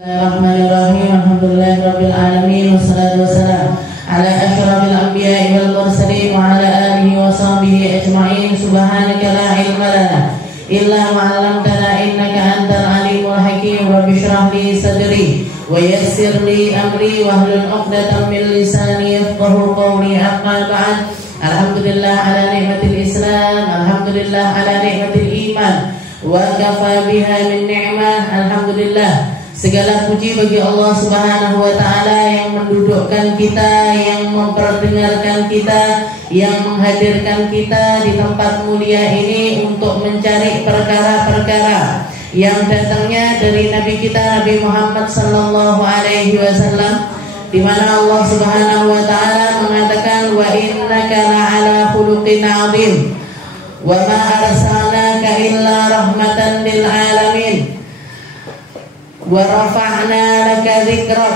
Bismillahirrahmanirrahim. Alhamdulillahirabbil alamin wassalatu wassalamu ala asyrafil anbiya'i wal mursalin wa ala alihi wa sahbihi ajma'in. Subhanaka la ilma lana illa ma 'allamtana innaka antal alimul hakim. Rabbi shrah li sadri wa yassir li amri wahlul 'uqdatam min lisani yafqahu qawli. Amma ba'd. Alhamdulillah ala ni'matil Islam, alhamdulillah ala ni'matil iman, wa kafa biha min ni'mah. Alhamdulillah, segala puji bagi Allah Subhanahu wa ta'ala yang mendudukkan kita, yang memperdengarkan kita, yang menghadirkan kita di tempat mulia ini untuk mencari perkara-perkara yang datangnya dari Nabi kita Nabi Muhammad sallallahu alaihi wasallam, di mana Allah Subhanahu wa ta'ala mengatakan wa innaka la'ala khuluqin 'adzim wa ma arsalnaka illa rahmatan lil alamin wa rafa'na laka dzikrak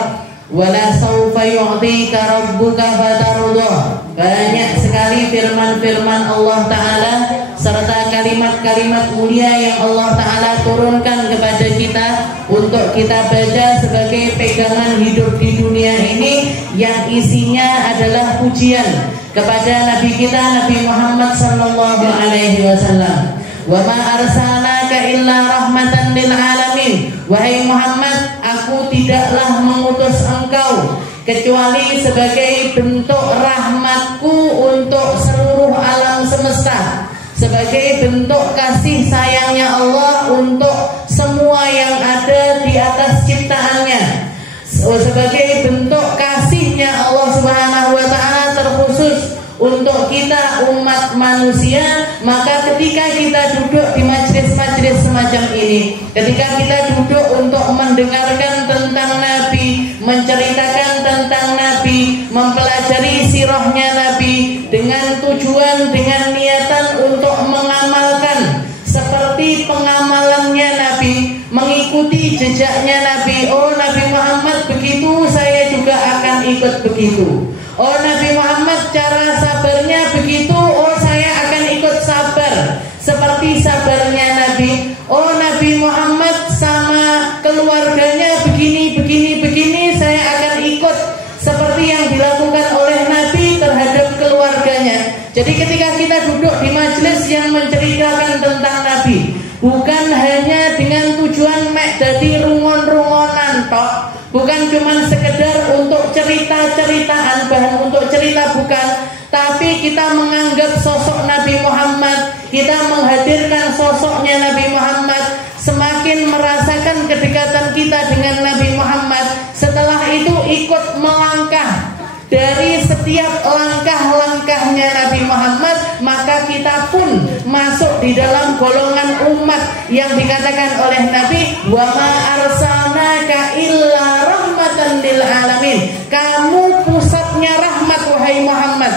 wa la sawfa yu'tika rabbuka fatardah. Banyak sekali firman-firman Allah Ta'ala serta kalimat-kalimat mulia yang Allah Ta'ala turunkan kepada kita untuk kita baca sebagai pegangan hidup di dunia ini, yang isinya adalah pujian kepada Nabi kita Nabi Muhammad sallallahu alaihi wasallam. Wa ma arsalnaka illa rahmatan lil alamin. Wahai Muhammad, aku tidaklah mengutus engkau kecuali sebagai bentuk rahmatku untuk seluruh alam semesta, sebagai bentuk kasih sayangnya Allah untuk semua yang ada di atas ciptaannya, sebagai bentuk kasihnya Allah Subhanahu wa ta'ala terkhusus untuk kita umat manusia. Maka ketika kita duduk di majelis-majelis semacam ini, ketika kita duduk untuk mendengarkan tentang Nabi, menceritakan tentang Nabi, mempelajari sirahnya Nabi dengan tujuan, dengan niatan untuk mengamalkan seperti pengamalannya Nabi, mengikuti jejaknya Nabi. Oh, Nabi Muhammad begitu, saya juga akan ikut begitu. Oh, Nabi Muhammad cara sabarnya begitu, oh saya akan ikut sabar seperti sabarnya Nabi. Oh, Nabi Muhammad sama keluarganya begini, saya akan ikut seperti yang dilakukan oleh Nabi terhadap keluarganya. Jadi ketika kita duduk di majelis yang menceritakan tentang Nabi, bukan hanya dengan tujuan mek dadi rungon-rungonan tok, bukan cuma sekedar untuk cerita-ceritaan, bahan untuk cerita, bukan, tapi kita menganggap sosok Nabi Muhammad, kita menghadirkan sosoknya Nabi Muhammad, semakin merasakan kedekatan kita dengan Nabi Muhammad. Setelah itu ikut melangkah dari setiap langkah-langkahnya Nabi Muhammad, maka kita pun masuk di dalam golongan umat yang dikatakan oleh Nabi wa ma arsalnaka illa rahmatan lil alamin. Kamu pusatnya rahmat wahai Muhammad.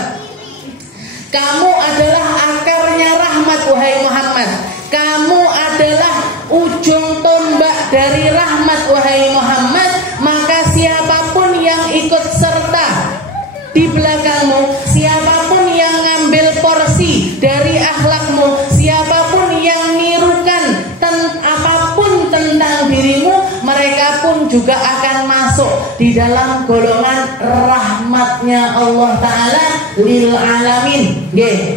Kamu adalah akarnya rahmat wahai Muhammad. Kamu adalah ujung tombak dari rahmat wahai Muhammad. Maka siapapun yang ikut serta di belakangmu, siapapun yang ngambil porsi dari akhlakmu, siapapun yang nirukan apapun tentang dirimu, mereka pun juga akan masuk di dalam golongan rahmatnya Allah Ta'ala lil alamin,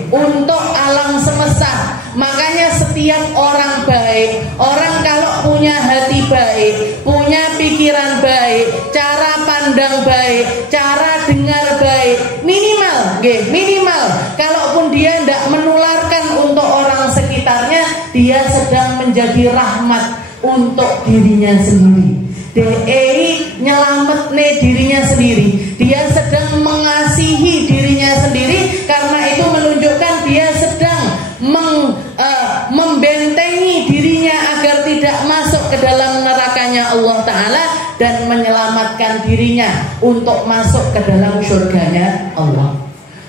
untuk alam semesta. Makanya setiap orang baik, orang kalau punya hati baik, punya pikiran baik, cara pandang baik, cara dengar baik, minimal kalaupun dia tidak menularkan untuk orang sekitarnya, dia sedang menjadi rahmat untuk dirinya sendiri. Nyelamet dirinya sendiri, dia sedang mengasihi dirinya sendiri. Karena itu menunjukkan dia sedang membentengi dirinya agar tidak masuk ke dalam nerakanya Allah Ta'ala, dan menyelamatkan dirinya untuk masuk ke dalam surganya Allah.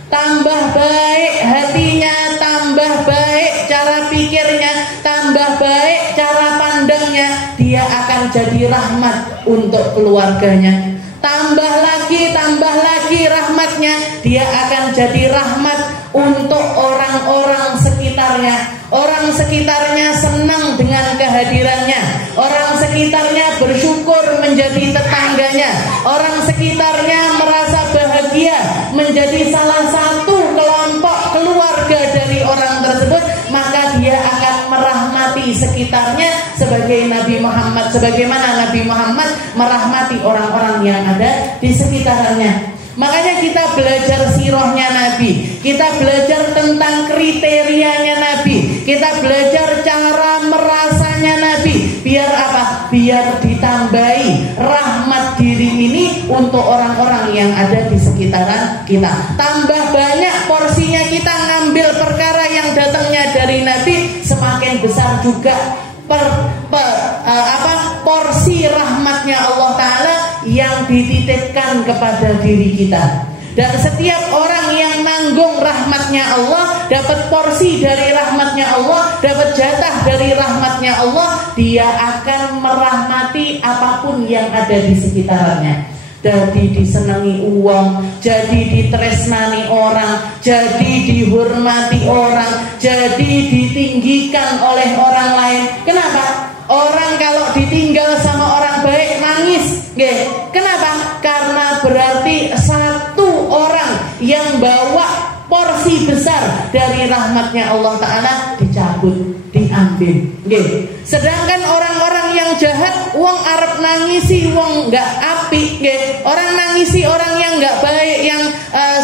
Tambah baik hatinya, tambah baik cara pikirnya, tambah baik cara pandangnya, dia akan jadi rahmat untuk keluarganya. Tambah lagi rahmatnya, dia akan jadi rahmat untuk orang-orang sekitar sekitarnya. Orang sekitarnya senang dengan kehadirannya. Orang sekitarnya bersyukur menjadi tetangganya. Orang sekitarnya merasa bahagia menjadi salah satu kelompok keluarga dari orang tersebut. Maka dia akan merahmati sekitarnya sebagaimana Nabi Muhammad merahmati orang-orang yang ada di sekitarnya. Makanya kita belajar sirahnya Nabi, kita belajar tentang kriterianya Nabi, kita belajar cara merasanya Nabi. Biar apa? Biar ditambahi rahmat diri ini untuk orang-orang yang ada di sekitaran kita. Tambah banyak porsinya kita ngambil perkara yang datangnya dari Nabi, semakin besar juga porsi rahmatnya Allah Ta'ala yang dititipkan kepada diri kita. Dan setiap orang yang nanggung rahmatnya Allah, dapat porsi dari rahmatnya Allah, dapat jatah dari rahmatnya Allah, dia akan merahmati apapun yang ada di sekitarnya. Jadi disenangi uang, jadi ditresnani orang, jadi dihormati orang, jadi ditinggikan oleh orang lain. Kenapa? Orang kalau ditinggal sama orang baik nangis. Kenapa? Karena berarti satu orang yang bawa porsi besar dari rahmatnya Allah Ta'ala dicabut, diambil. Sedangkan orang-orang yang jahat, wong arep nangisi wong gak apik, orang nangisi orang yang gak baik, yang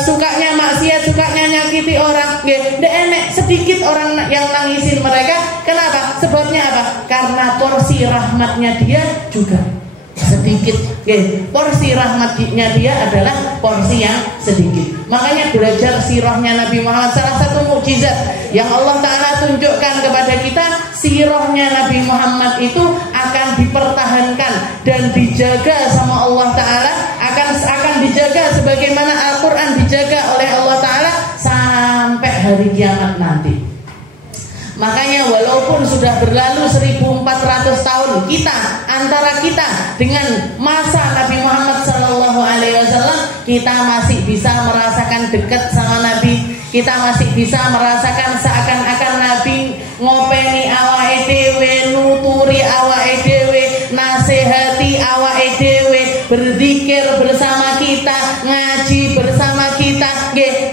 sukanya maksiat, sukanya nyakiti orang, enek sedikit orang yang nangisin mereka. Kenapa? Sebabnya apa? Karena porsi rahmatnya dia juga sedikit. Porsi rahmatnya dia adalah porsi yang sedikit. Makanya belajar sirahnya Nabi Muhammad, salah satu mukjizat yang Allah Ta'ala tunjukkan kepada kita, sirahnya Nabi Muhammad itu akan dipertahankan dan dijaga sama Allah Ta'ala, akan dijaga sebagaimana Al-Quran dijaga oleh Allah Ta'ala sampai hari kiamat nanti. Makanya walaupun sudah berlalu 1400 tahun antara kita dengan masa Nabi Muhammad SAW, kita masih bisa merasakan dekat sama Nabi. Kita masih bisa merasakan seakan-akan Nabi ngopeni awake dhewe, nuturi awake dhewe, nasihati awake dhewe, berzikir bersama kita, ngaji bersama kita.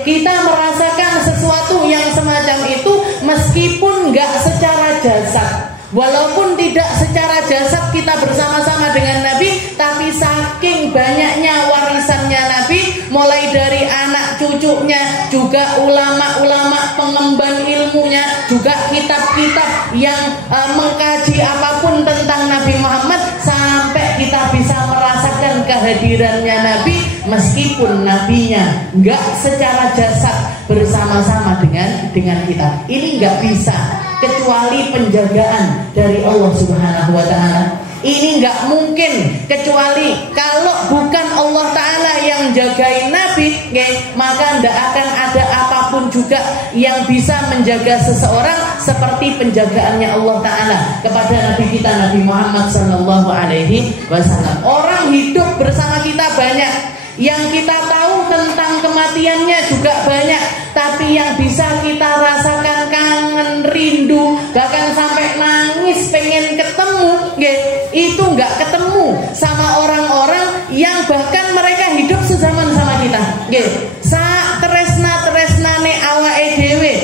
Kita merasakan sesuatu yang semacam itu meskipun nggak secara jasad. Walaupun tidak secara jasad kita bersama-sama dengan Nabi, tapi saking banyaknya warisannya Nabi, mulai dari anak cucunya, juga ulama-ulama pengemban ilmunya, juga kitab-kitab yang mengkaji apapun tentang Nabi Muhammad, sampai kita bisa merasakan kehadirannya Nabi meskipun nabinya nggak secara jasad bersama-sama dengan kita. Ini nggak bisa kecuali penjagaan dari Allah Subhanahu wa Ta'ala. Ini nggak mungkin kecuali kalau bukan Allah Ta'ala yang jagain Nabi, maka tidak akan ada apapun juga yang bisa menjaga seseorang seperti penjagaannya Allah Ta'ala kepada Nabi kita, Nabi Muhammad Sallallahu Alaihi Wasallam. Orang hidup bersama kita banyak, yang kita tahu tentang kematiannya juga banyak, tapi yang bisa kita rasakan kangen, rindu, bahkan sampai nangis pengen ketemu, itu nggak ketemu sama orang-orang yang bahkan mereka hidup sezaman sama kita. Sa tresna-tresnane awake dhewe,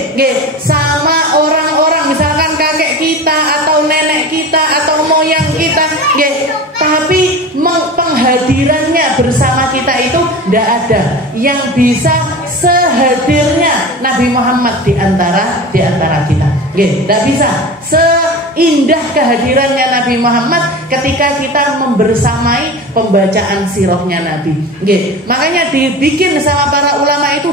sama orang-orang misalkan kakek kita atau nenek kita atau moyang kita, tapi penghadirannya bersama kita itu tidak ada yang bisa sehadirnya Nabi Muhammad di antara kita. Tidak bisa seindah kehadirannya Nabi Muhammad ketika kita membersamai pembacaan sirahnya Nabi. Makanya dibikin sama para ulama itu,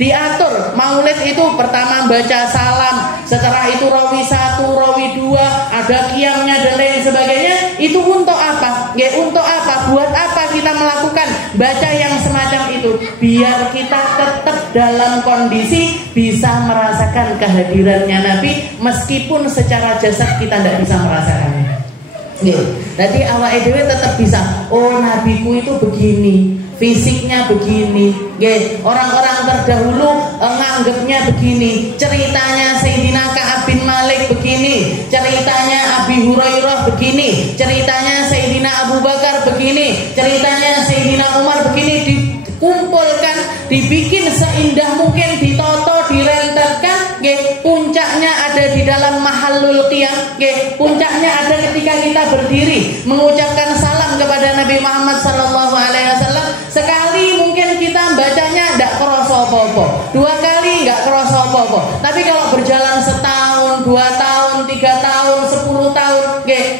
diatur maulid itu pertama baca salam, setelah itu rawi 1, rawi 2, ada qiyamnya dan lain sebagainya. Itu untuk apa? Untuk apa? Buat apa kita melakukan baca yang semacam itu? Biar kita tetap dalam kondisi bisa merasakan kehadirannya Nabi meskipun secara jasad kita tidak bisa merasakannya. Jadi awake dhewe tetap bisa, oh nabiku itu begini, fisiknya begini, orang-orang terdahulu nganggapnya begini, ceritanya Sayyidina Ka'ab bin Malik begini, ceritanya Abi Hurairah begini, ceritanya Sayyidina Abu Bakar begini, ceritanya Sayyidina Umar begini, dikumpulkan, dibikin seindah mungkin, ditoto, direntetkan, puncaknya ada di dalam mahallul qiyam, puncaknya ada ketika kita berdiri mengucapkan salam kepada Nabi Muhammad SAW. Sekali mungkin kita bacanya tidak kerasa apa-apa, 2 kali nggak kerasa apa-apa, tapi kalau berjalan setahun, 2 tahun, 3 tahun, 10 tahun,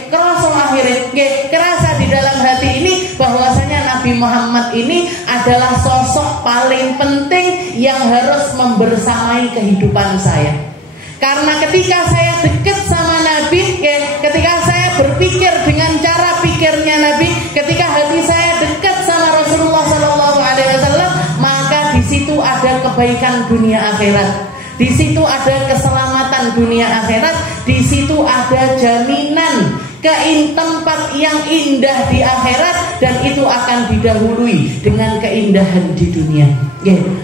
kerasa akhirnya, kerasa di dalam hati ini bahwasanya Nabi Muhammad ini adalah sosok paling penting yang harus membersamai kehidupan saya. Karena ketika saya dekat sama Nabi, ketika saya berpikir dengan cara pikirnya Nabi, ketika hati saya dekat sama Rasulullah SAW, maka di situ ada kebaikan dunia akhirat, di situ ada keselamatan dunia akhirat, di situ ada jaminan tempat yang indah di akhirat, dan itu akan didahului dengan keindahan di dunia.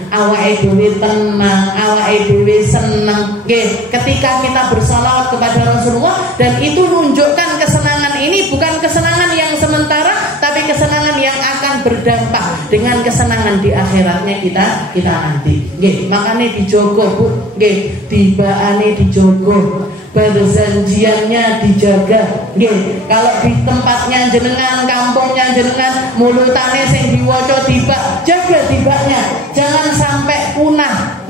Awake dhewe tenang, awake dhewe seneng. Ketika kita bersalawat kepada Rasulullah, dan itu menunjukkan kesenangan ini bukan kesenangan yang sementara, tapi kesenangan yang akan berdampak dengan kesenangan di akhiratnya kita nanti. Makanya dijogo, Bu. Tibaane dijogo, berjanjiannya dijaga. Kalau di tempatnya jenengan, kampungnya jenengan, mulutane sing diwaca tiba, jaga tibanya, jangan sampai punah.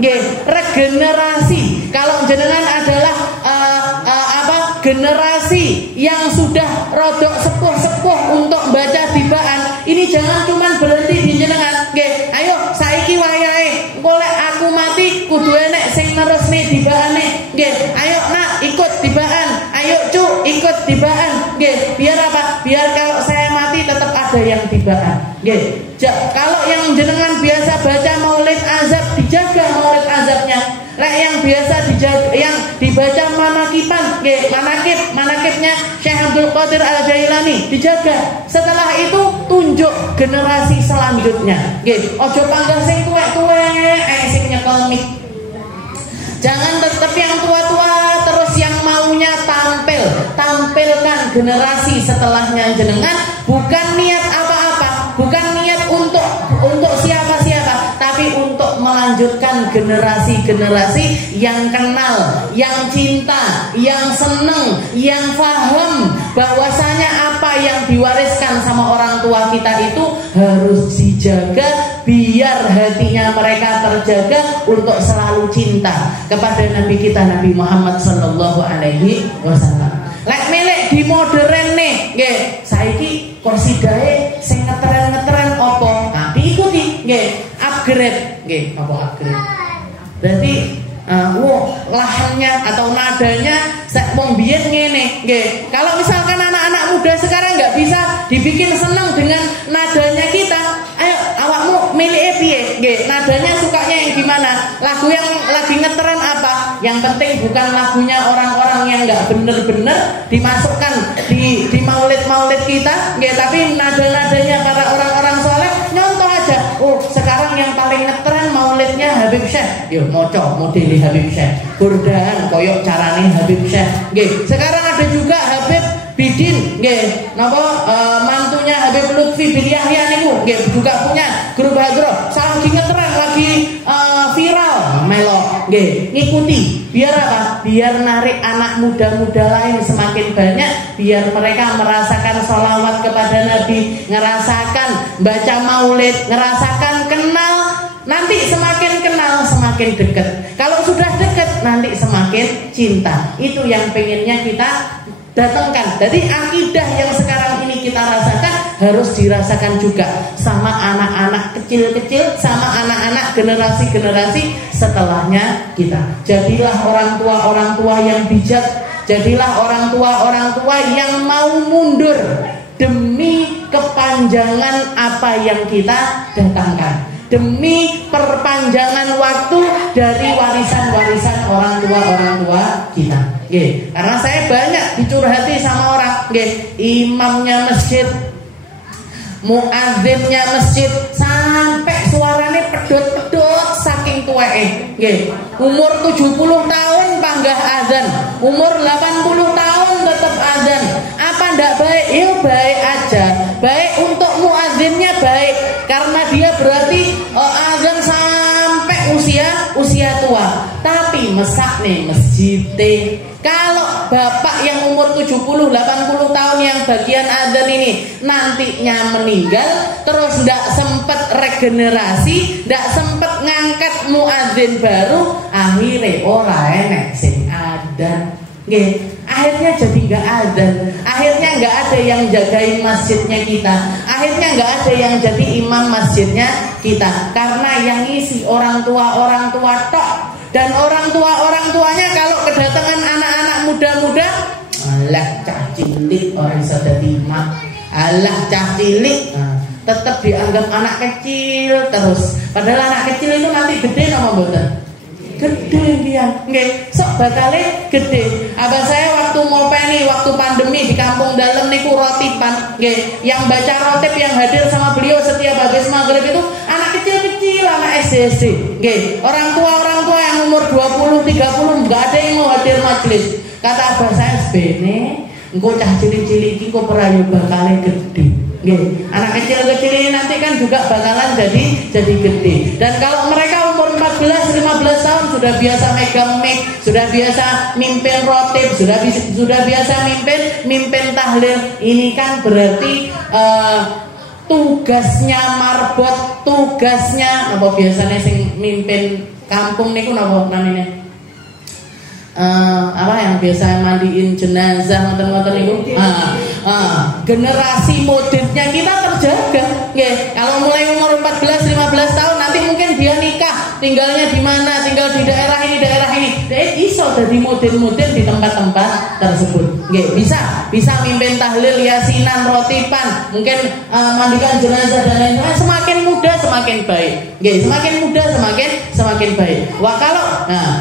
Regenerasi. Kalau jenengan adalah generasi yang sudah rodok sepuh-sepuh untuk baca tibaan, ini jangan cuma berhenti di jenengan. Ayo saiki wayahe, golek aku mati kudu enek sing nerusne tibaane. Ayo nak ikut tibaan, ayo cu ikut tibaan. Biar apa? Biar kalau saya mati tetap ada yang tibaan. Kalau yang jenengan biasa baca maulid azab, dijaga maulid azabnya. Yang biasa yang dibaca manakiban, manakibnya Syekh Abdul Qadir Al-Jailani, dijaga. Setelah itu tunjuk generasi selanjutnya. Ojo panggah sing tuwek-tuwek, sing nyekel mik. Jangan tetap yang tua-tua terus yang maunya tampil. Tampilkan generasi setelahnya jenengan, bukan niat apa-apa, bukan niat untuk siapa-siapa, tapi untuk melanjutkan generasi-generasi yang kenal, yang cinta, yang seneng, yang paham bahwasanya apa yang diwariskan sama orang tua kita itu harus dijaga, biar hatinya mereka terjaga untuk selalu cinta kepada Nabi kita, Nabi Muhammad SAW. Lek melek di modern nih, saiki kursi gawe sing ngetren-ngetren opo, nah diikuti, upgrade, apa upgrade? Berarti lahannya atau nadanya wong biyen ngene, kalau misalkan anak-anak muda sekarang nggak bisa dibikin senang dengan nadanya kita, ayo awakmu milih piye? Nadanya sukanya yang gimana? Lagu yang lagi ngetren apa? Yang penting bukan lagunya orang-orang yang nggak bener-bener dimasukkan di maulid kita, tapi nada-nadanya para orang-orang soleh. Nyontoh aja, sekarang yang paling ngetren maulidnya Habib Syekh, yo moco modeli Habib Syekh, burdahan koyok carane Habib Syekh. Sekarang ada juga Habib Bidin, mantunya Habib Lutfi bin Yahya niku, juga punya grup hadroh. Lagi ngetren, lagi viral, melo, ngikuti. Biar apa? Biar narik anak muda-muda lain semakin banyak, biar mereka merasakan sholawat kepada Nabi, ngerasakan baca maulid, ngerasakan kenal. Nanti semakin kenal semakin dekat. Kalau sudah dekat nanti semakin cinta. Itu yang pengennya kita datangkan. Jadi akidah yang sekarang ini kita rasakan harus dirasakan juga sama anak-anak kecil-kecil, sama anak-anak generasi-generasi setelahnya kita. Jadilah orang tua yang bijak. Jadilah orang tua yang mau mundur demi kepanjangan apa yang kita datangkan, demi perpanjangan waktu dari warisan-warisan orang tua kita. Karena saya banyak dicurhati sama orang, imamnya masjid Muadzinnya masjid sampai suaranya pedot-pedot saking tuweke. Nggih, umur 70 tahun panggah azan, umur 80 tahun tetap azan. Apa ndak baik? Ya baik aja. Baik untuk muadzinnya baik karena dia berarti azan sampai usia tua. Tapi mesak nih masjid. Kalau bapak yang umur 70, 80 tahun yang bagian azan ini nantinya meninggal, terus ndak sempet regenerasi, ndak sempet ngangkat muadzin baru, akhirnya ora enek sing adzan. Nggih, akhirnya jadi nggak adzan, akhirnya nggak ada yang jagain masjidnya kita, akhirnya nggak ada yang jadi imam masjidnya kita, karena yang isi orang tua tok. Dan orang tuanya kalau kedatangan anak-anak muda-muda, alah cah cilik orang sudah imam, alah cah cilik, tetap dianggap anak kecil terus. Padahal anak kecil itu nanti gede nama mboten? Gede dia, nggih, sok bakale gede. Abah saya waktu ngopeni waktu pandemi di kampung dalam niku rotipan, nggih, yang baca rotip yang hadir sama beliau setiap habis maghrib itu anak kecil-kecil, anak SD, nggih. Orang tua yang umur 20, 30 enggak ada yang mau hadir majelis. Kata abah saya sebene, engko cah cilik-cilik iki kok perayu bakale gede. Nggih, anak kecil-kecil ini nanti kan juga bakalan jadi gede. Dan kalau mereka umur 14, 15 tahun sudah biasa megang mic, sudah biasa mimpin rotib, sudah biasa mimpin tahlil. Ini kan berarti tugasnya marbot, tugasnya apa biasanya sing mimpin kampung niku napa namanya? Apa yang biasa mandiin jenazah ngoten-ngoten niku. Generasi modernnya kita terjaga. Nggih, kalau mulai umur 14 15 tahun nanti mungkin dia nikah, tinggalnya di mana? Tinggal di daerah ini. Iso jadi modern di tempat-tempat tersebut. Nggih, bisa mimpin tahlil, yasinan, rotipan, mungkin mandikan jenazah dan lain-lain. Semakin muda semakin baik. Nggih, semakin muda semakin baik. Wah,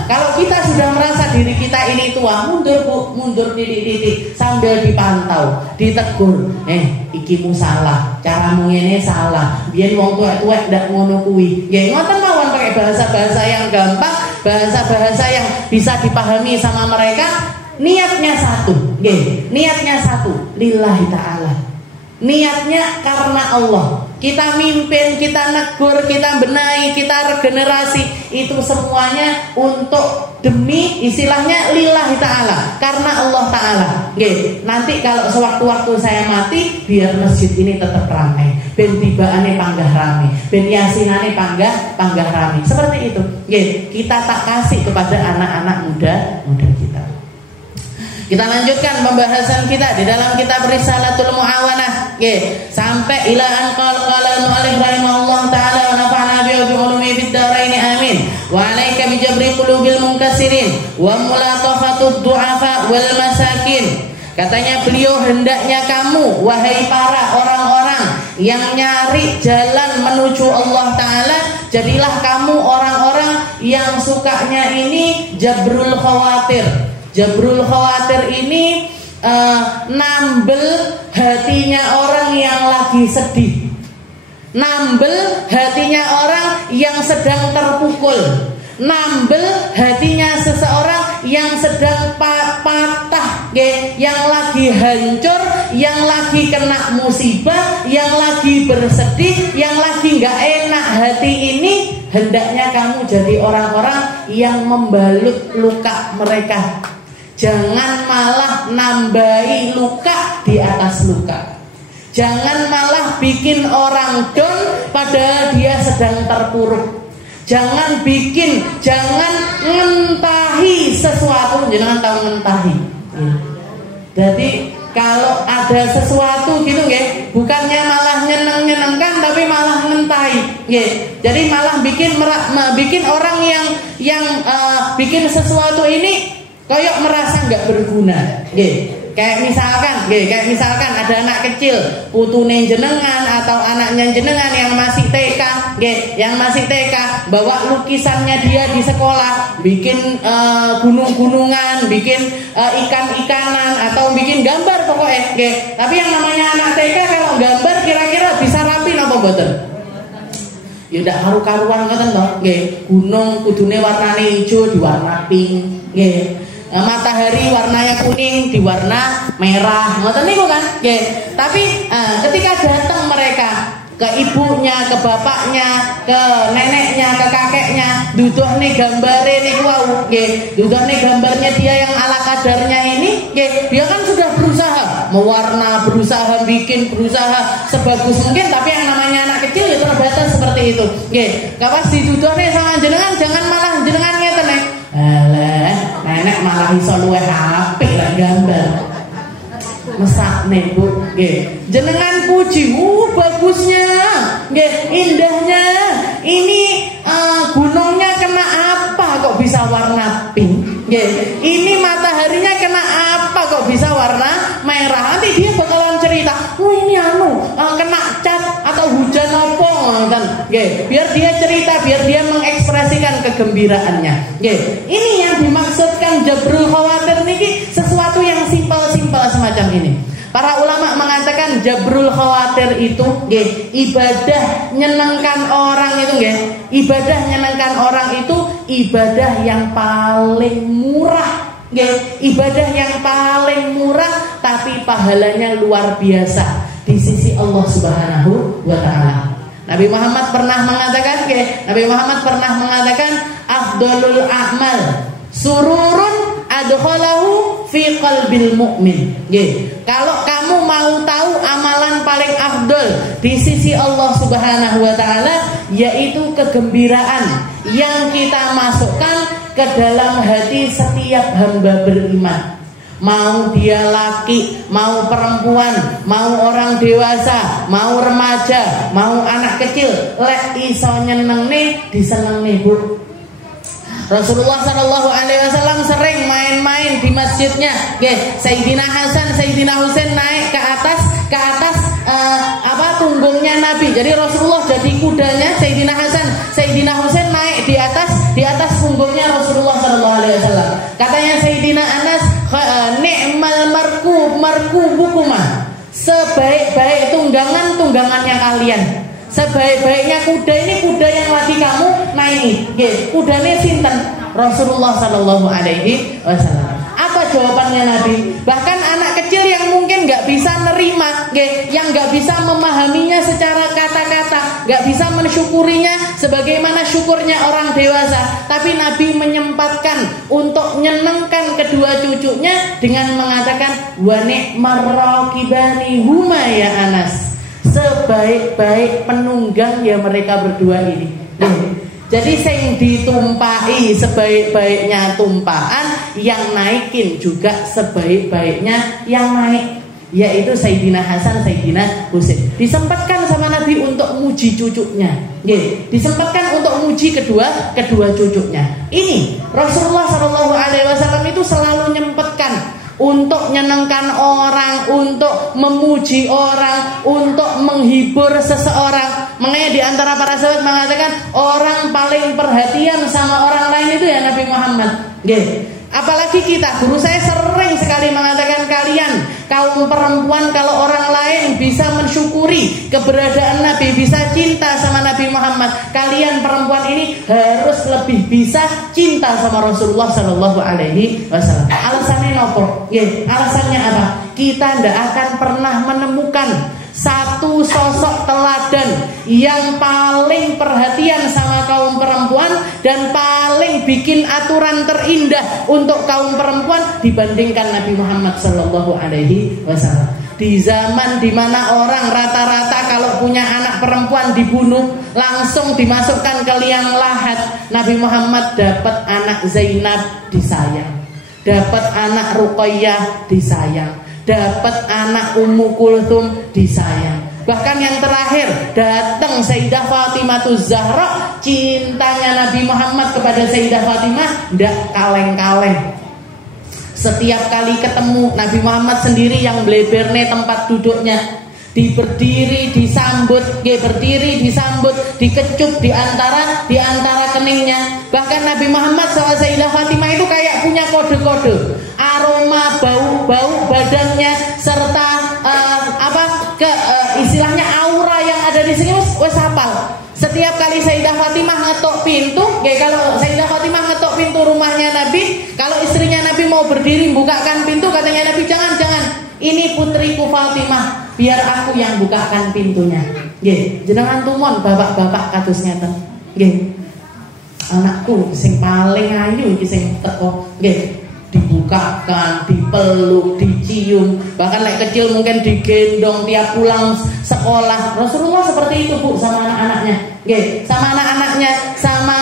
kalau kita sudah merasa diri kita ini tua, mundur titik sambil dipantau, ditegur. Ikimu salah, caramu ngene salah. Biyen wong tuwek-tuwek ndak ngono kuwi. Nggih, ngoten mawon pakai bahasa-bahasa yang gampang, bahasa-bahasa yang bisa dipahami sama mereka. Niatnya satu, nggih. Niatnya satu, lillahi ta'ala. Niatnya karena Allah. Kita mimpin, kita negur, kita benahi, kita regenerasi, itu semuanya untuk demi istilahnya lillahi ta'ala, karena Allah ta'ala. Nggih, nanti kalau sewaktu-waktu saya mati, biar masjid ini tetap ramai, ben tibaane panggah rame, ben yasinane panggah rame. Seperti itu. Nggih, kita tak kasih kepada anak-anak muda kita. Kita lanjutkan pembahasan kita di dalam kitab Risalatul Muawanah. Nggih, sampai ila an qala mu'allif rahimahullah taala wa nafa'ana bi ulumi fid dharain amin. Wa 'alaika bi jabri qulubil munkasirin wa mulatafatud du'afa wal masakin. Katanya beliau, hendaknya kamu wahai para orang-orang yang nyari jalan menuju Allah taala, jadilah kamu orang-orang yang sukanya ini jabrul khawatir. Jabrul khawatir ini nambel hatinya orang yang lagi sedih, nambel hatinya orang yang sedang terpukul, nambel hatinya seseorang yang sedang patah, yang lagi hancur, yang lagi kena musibah, yang lagi bersedih, yang lagi gak enak hati ini. Hendaknya kamu jadi orang-orang yang membalut luka mereka. Jangan malah nambahi luka di atas luka. Jangan malah bikin orang down padahal dia sedang terpuruk. Jangan ngentahi sesuatu. Jangan tahu ngentahi. Jadi kalau ada sesuatu gitu nggih, bukannya malah nyenengkan tapi malah ngentahi. Nggih. Jadi malah bikin orang yang bikin sesuatu ini koyok merasa nggak berguna, kayak misalkan ada anak kecil, putune jenengan atau anaknya jenengan yang masih TK, bawa lukisannya dia di sekolah, bikin gunung-gunungan, bikin ikan-ikanan atau bikin gambar pokoknya, tapi yang namanya anak TK kalau gambar kira-kira bisa mboten? Ya ndak karu-karuan ngoten to, nggih. Gunung kudune warnane ijo diwarna pink, nggih. Matahari warnanya kuning diwarna merah, ngoten niku kan, nggih. Tapi ketika datang mereka ke ibunya, ke bapaknya, ke neneknya, ke kakeknya, duduhne gambare niku wau, nggih. Duduhne gambarnya dia yang ala kadarnya ini, nggih. Dia kan sudah berusaha mewarna, berusaha bikin, berusaha sebagus mungkin, tapi yang namanya anak kecil ya terbatas seperti itu, nggih. Kapas diduduhne sama jenengan jangan malah jenengan ngeten nek. Alah, nenek malah iso luwih apik lah gambar. Mesakne, Bu. Nggih. Jenengan puji, bagusnya. Nggih, indahnya. Ini gunungnya kena apa kok bisa warna pink? Nggih. Ini mataharinya kena apa kok bisa warna merah? Nanti dia bakalan cerita, "Oh, ini kena cat atau hujan apa?" ngoten. Nggih. Biar dia cerita, biar dia mengekspresikan kegembiraannya. Nggih. Ini yang dimaksudkan jabrul khawatir niki sesuatu yang simpel-simpel semacam ini. Para ulama mengatakan jabrul khawatir itu nggih, ibadah nyenengkan orang itu nggih. Ibadah nyenengkan orang itu ibadah yang paling murah. Nggih, ibadah yang paling murah tapi pahalanya luar biasa di sisi Allah Subhanahu wa taala. Nabi Muhammad pernah mengatakan afdalul a'mal sururun adkhalahu fi qalbil mu'min. Nggih. Kalau kamu mau tahu amalan paling afdal di sisi Allah Subhanahu wa taala yaitu kegembiraan yang kita masukkan ke dalam hati setiap hamba beriman. Mau dia laki, mau perempuan, mau orang dewasa, mau remaja, mau anak kecil, lek iso nyenengne disenengne, Bu. Rasulullah Shallallahu Alaihi Wasallam sering main-main di masjidnya. Sayyidina Hasan, Sayyidina Husain naik ke atas punggungnya Nabi. Jadi Rasulullah jadi kudanya, Sayyidina Hasan, Sayyidina Husain naik di atas punggungnya Rasulullah Shallallahu Alaihi Wasallam. Katanya Sayyidina Anas, ni'mal markubukuma, sebaik-baik tunggangannya kalian. Sebaik-baiknya kuda ini kuda yang lagi kamu naiki. Kudanya sinten? Rasulullah Sallallahu Alaihi Wasallam. Apa jawabannya Nabi? Bahkan anak kecil yang mungkin nggak bisa nerima, yang nggak bisa memahaminya secara kata-kata, nggak bisa mensyukurinya sebagaimana syukurnya orang dewasa. Tapi Nabi menyempatkan untuk menyenangkan kedua cucunya dengan mengatakan wa ni'mar raqibani huma ya Anas. Sebaik-baik penunggang ya mereka berdua ini. Jadi sing ditumpahi sebaik-baiknya tumpahan, yang naikin juga sebaik-baiknya yang naik, yaitu Sayyidina Hasan, Sayyidina Husain. Disempatkan sama Nabi untuk muji cucunya. Disempatkan untuk muji kedua cucunya. Ini Rasulullah Shallallahu Alaihi Wasallam itu selalu nyempatkan untuk menyenangkan orang, untuk memuji orang, untuk menghibur seseorang. Makanya di antara para sahabat mengatakan orang paling perhatian sama orang lain itu ya Nabi Muhammad. Apalagi kita, guru saya sering sekali mengatakan kalian kaum perempuan kalau orang lain bisa mensyukuri keberadaan Nabi, bisa cinta sama Nabi Muhammad, kalian perempuan ini harus lebih bisa cinta sama Rasulullah Shallallahu Alaihi Wasallam. Alasannya nopo? Alasannya apa? Kita tidak akan pernah menemukan satu sosok teladan yang paling perhatian sama kaum perempuan dan paling bikin aturan terindah untuk kaum perempuan dibandingkan Nabi Muhammad Sallallahu Alaihi Wasallam. Di zaman dimana orang rata-rata kalau punya anak perempuan dibunuh langsung dimasukkan ke liang lahat, Nabi Muhammad dapat anak Zainab disayang, dapat anak Ruqayyah disayang, dapat anak Ummu Kulthum disayang. Bahkan yang terakhir datang Sayyidah Fatimahuz Zahra, cintanya Nabi Muhammad kepada Sayyidah Fatimah ndak kaleng-kaleng. Setiap kali ketemu Nabi Muhammad sendiri yang bleberne tempat duduknya, berdiri disambut, dikecup di antara keningnya. Bahkan Nabi Muhammad sama Sayyidah Fatimah itu kayak punya kode-kode. Aroma bau badannya serta istilahnya aura yang ada di sini wis hafal. Setiap kali Sayyidah Fatimah ngetok pintu, kalau Sayyidah Fatimah ngetok pintu rumahnya Nabi, kalau istrinya Nabi mau berdiri bukakan pintu, katanya Nabi, jangan, ini putriku Fatimah, biar aku yang bukakan pintunya. Jenengan tumon bapak-bapak kados ngeten. Anakku sing paling ayu iki sing teko, dibukakan, dipeluk, dicium, bahkan kecil mungkin digendong tiap pulang sekolah. Rasulullah seperti itu Bu sama anak-anaknya, sama anak-anaknya, sama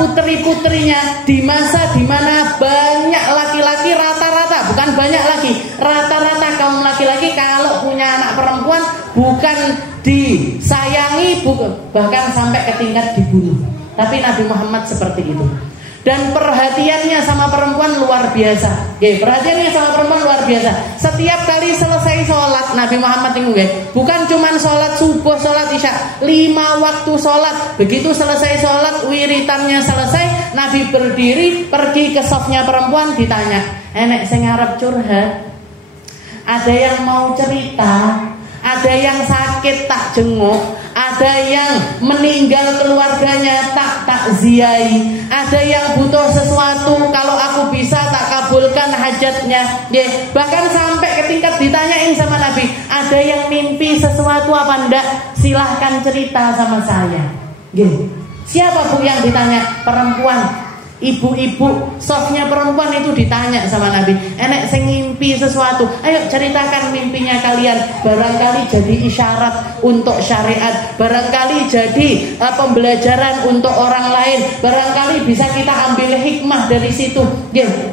putri-putrinya di masa dimana banyak laki-laki, rata-rata, bukan banyak lagi, rata-rata kaum laki-laki kalau punya anak perempuan bukan disayangi, bahkan sampai ke tingkat dibunuh. Tapi Nabi Muhammad seperti itu. Dan perhatiannya sama perempuan luar biasa. Perhatiannya sama perempuan luar biasa. Setiap kali selesai sholat Nabi Muhammad itu bukan cuma sholat subuh, sholat isya, 5 waktu sholat. Begitu selesai sholat, wiritannya selesai, Nabi berdiri pergi ke safnya perempuan, ditanya, enek sing arep curhat, ada yang mau cerita, ada yang sakit tak jenguk, ada yang meninggal keluarganya tak takziai, ada yang butuh sesuatu, kalau aku bisa tak kabulkan hajatnya. Bahkan sampai ke tingkat ditanyain sama Nabi, ada yang mimpi sesuatu apa enggak, silahkan cerita sama saya. Siapa Bu yang ditanya? Perempuan. Ibu-ibu sofnya perempuan itu ditanya sama Nabi, enek sing ngimpi sesuatu, ayo ceritakan mimpinya kalian. Barangkali jadi isyarat untuk syariat, barangkali jadi pembelajaran untuk orang lain, barangkali bisa kita ambil hikmah dari situ.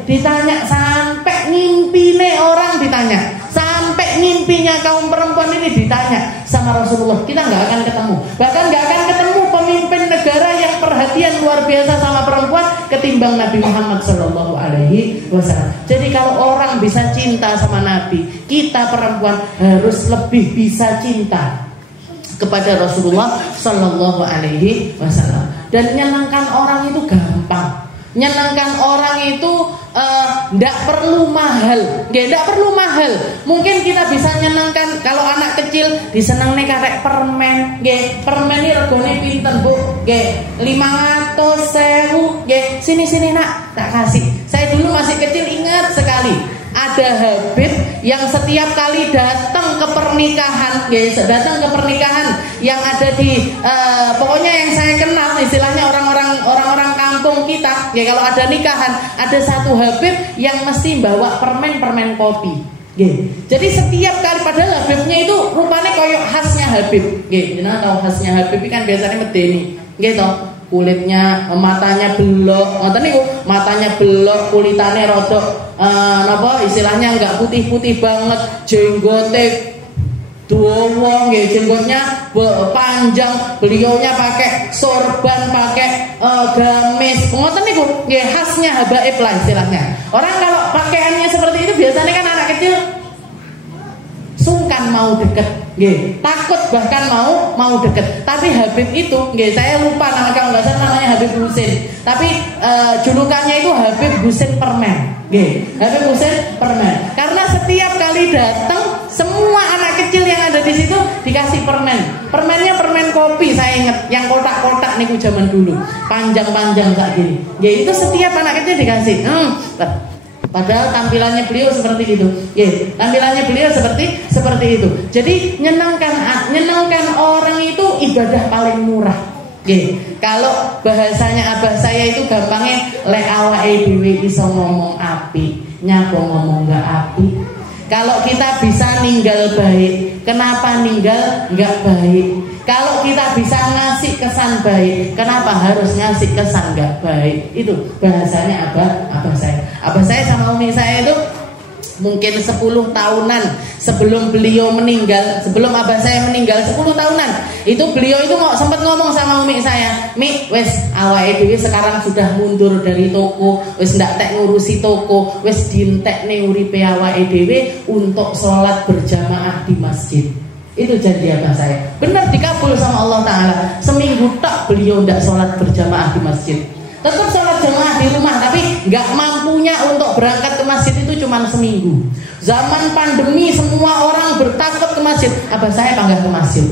Ditanya sampai ngimpinya orang ditanya, sampai ngimpinya kaum perempuan ini ditanya sama Rasulullah. Kita nggak akan ketemu, bahkan nggak akan ketemu pemimpin negara yang perhatian luar biasa sama perempuan ketimbang Nabi Muhammad Shallallahu Alaihi Wasallam. Jadi kalau orang bisa cinta sama Nabi, kita perempuan harus lebih bisa cinta kepada Rasulullah Shallallahu Alaihi Wasallam. Dan menyenangkan orang itu gampang. Menyenangkan orang itu tidak perlu mahal, tidak perlu mahal. Mungkin kita bisa menyenangkan kalau anak kecil disenang nih karek permen, permen ini regane pinten Bu? 500.000. Sini nak, tak kasih. Saya dulu masih kecil ingat sekali. Ada Habib yang setiap kali datang ke pernikahan, yang ada di pokoknya yang saya kenal, istilahnya orang-orang kampung kita, kalau ada nikahan ada satu Habib yang mesti bawa permen kopi. Jadi setiap kali, padahal Habibnya itu rupanya koyok khasnya Habib. Nah, tahu khasnya Habib kan biasanya medeni, kulitnya, matanya belok, matanya belok, kulitannya rodok istilahnya enggak putih-putih banget, jenggote dawa, jenggotnya panjang, beliaunya pakai sorban, pakai gamis, ngoten niku khasnya habaib lah istilahnya. Orang kalau pakaiannya seperti itu biasanya kan anak kecil sungkan mau deket, takut bahkan mau deket. Tapi Habib itu, saya lupa nama, kalau nggak salah namanya Habib Husin. Tapi julukannya itu Habib Husin Permen. Habib Husin Permen. Karena setiap kali datang, semua anak kecil yang ada di situ dikasih permen. Permennya permen kopi, saya ingat, yang kotak-kotak niku zaman dulu, panjang-panjang kayak gini. Itu setiap anak kecil dikasih. Padahal tampilannya beliau seperti itu. Tampilannya beliau seperti itu. Jadi nyenangkan orang itu ibadah paling murah. Kalau bahasanya abah saya itu gampangnya, lek awake dhewe iso ngomong api, nyapa ngomong gak api. Kalau kita bisa ninggal baik, kenapa ninggal gak baik? Kalau kita bisa ngasih kesan baik, kenapa harus ngasih kesan gak baik? Itu bahasanya abah saya. Abah saya sama umi saya itu mungkin 10 tahunan sebelum beliau meninggal, sebelum abah saya meninggal 10 tahunan, itu beliau itu sempat ngomong sama umi saya, "Mi, wes awake dhewe sekarang sudah mundur dari toko, wes ndak tek ngurusi toko, wes dintekne uripe awake dhewe untuk sholat berjamaah di masjid." Itu janji abah saya. Benar dikabul sama Allah Ta'ala. Seminggu tak beliau ndak sholat berjamaah di masjid. Tetap sholat jamaah di rumah, tapi nggak mampunya untuk berangkat ke masjid itu cuma seminggu. Zaman pandemi semua orang bertakut ke masjid. Abah saya panggil ke masjid,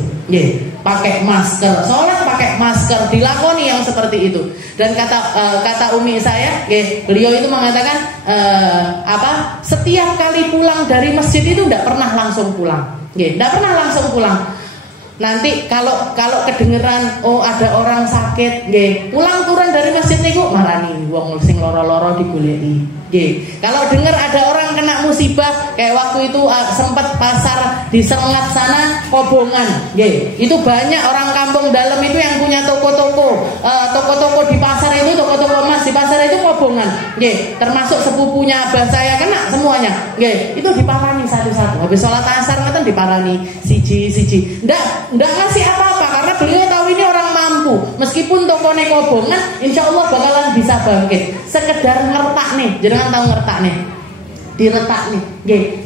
pakai masker, sholat pakai masker, dilakoni yang seperti itu. Dan kata umi saya, beliau itu mengatakan setiap kali pulang dari masjid itu tidak pernah langsung pulang, tidak pernah langsung pulang. Nanti kalau kedengeran ada orang sakit, pulang turun dari masjid niku marani wong sing loro-loro digoleki. Kalau dengar ada orang kena musibah kayak waktu itu sempat pasar di Serengat sana Kobongan, itu banyak orang kampung dalam itu yang punya toko-toko di pasar itu, toko-toko emas di pasar itu Kobongan, termasuk sepupunya abah saya kena semuanya, itu diparani satu-satu. Habis sholat asar ngeten diparani siji. Ndak ngasih apa-apa karena beliau tahu ini orang mampu. Meskipun tokonya Kobongan, insya Allah bakalan bisa bangkit. Sekedar ngertak nih, jangan tahu ngertak nih, diletak nih,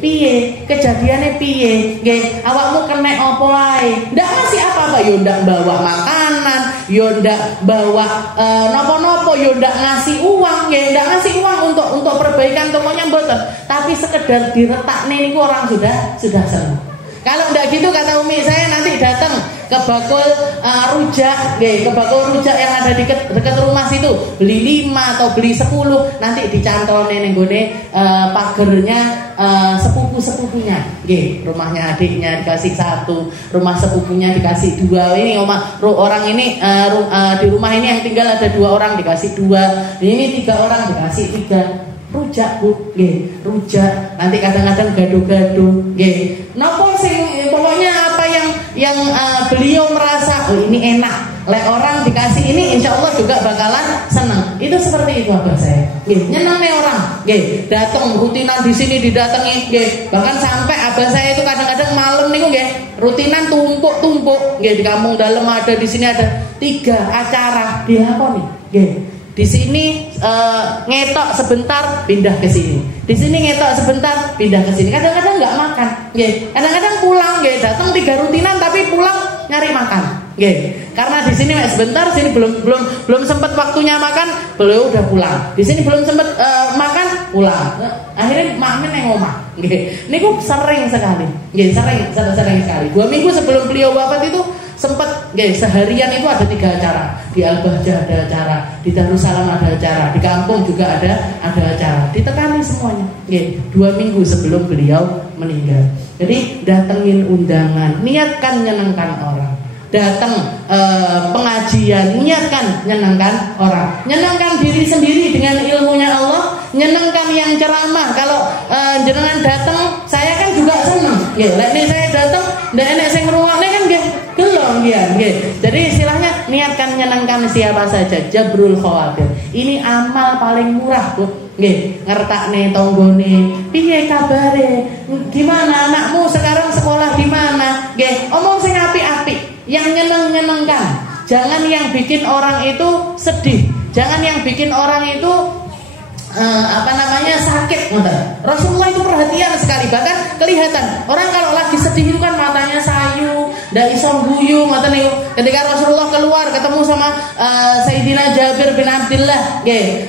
piye kejadiannya piye, awakmu kena apa ae, ndak ngasih apa-apa, yo ndak bawa makanan, yo ndak bawa nopo-nopo, yo ndak ngasih uang, ndak ngasih uang untuk perbaikan tokonya mboten, tapi sekedar diletak nih niku orang sudah senang. Kalau enggak gitu kata umi saya nanti datang ke bakul rujak, ke bakul rujak yang ada di dekat rumah situ, beli 5 atau beli 10, nanti dicantolne ning gone pagernya sepupu-sepupunya. Rumahnya adiknya dikasih 1, rumah sepupunya dikasih 2. Ini orang ini di rumah ini yang tinggal ada 2 orang dikasih 2. Ini 3 orang dikasih 3. Rujak bu, rujak. Nanti kadang-kadang gado-gado, nopo sing pokoknya apa yang beliau merasa ini enak. Lek orang dikasih ini, insya Allah juga bakalan senang. Itu seperti itu abah saya. Nyeneng nih orang, datang rutinan di sini didatangi, bahkan sampai abah saya itu kadang-kadang malam nih, rutinan tumpuk-tumpuk, di kampung dalam ada, di sini ada 3 acara dilakoni, Di sini ngetok sebentar pindah ke sini. Di sini ngetok sebentar pindah ke sini. Kadang-kadang nggak makan, kadang-kadang pulang, datang 3 rutinan tapi pulang nyari makan, karena di sini sebentar, sini belum sempat waktunya makan, beliau udah pulang. Di sini belum sempat makan, pulang. Akhirnya mamin yang ngomong, niku sering sekali, sering sekali. 2 minggu sebelum beliau wafat itu sempat seharian itu ada 3 acara. Di Al-Bahjah ada acara, di Darussalam ada acara, di kampung juga ada acara. Ditekani semuanya. 2 minggu sebelum beliau meninggal. Jadi datengin undangan, niatkan nyenengkan orang. Datang pengajian, niatkan nyenengkan orang. Nyenengkan diri sendiri dengan ilmunya Allah, nyenengkan yang ceramah. Kalau jenengan datang, saya kan juga seneng. Ini saya datang, ndak enek sing ngrungokne kan gelong Jadi istilahnya niatkan nyenengkan siapa saja. Jabrul khawatir. Ini amal paling murah, Bu. Ngertakne tonggone, piye kabare? Gimana anakmu sekarang sekolah di mana? Omong sing apik-apik, yang nyenengkan. Jangan yang bikin orang itu sedih. Jangan yang bikin orang itu sakit. Rasulullah itu perhatian sekali, bahkan kelihatan orang kalau lagi sedih itu kan matanya sayu, ndak iso guyu, ngoten niku. Ketika Rasulullah keluar ketemu sama Sayyidina Jabir bin Abdullah,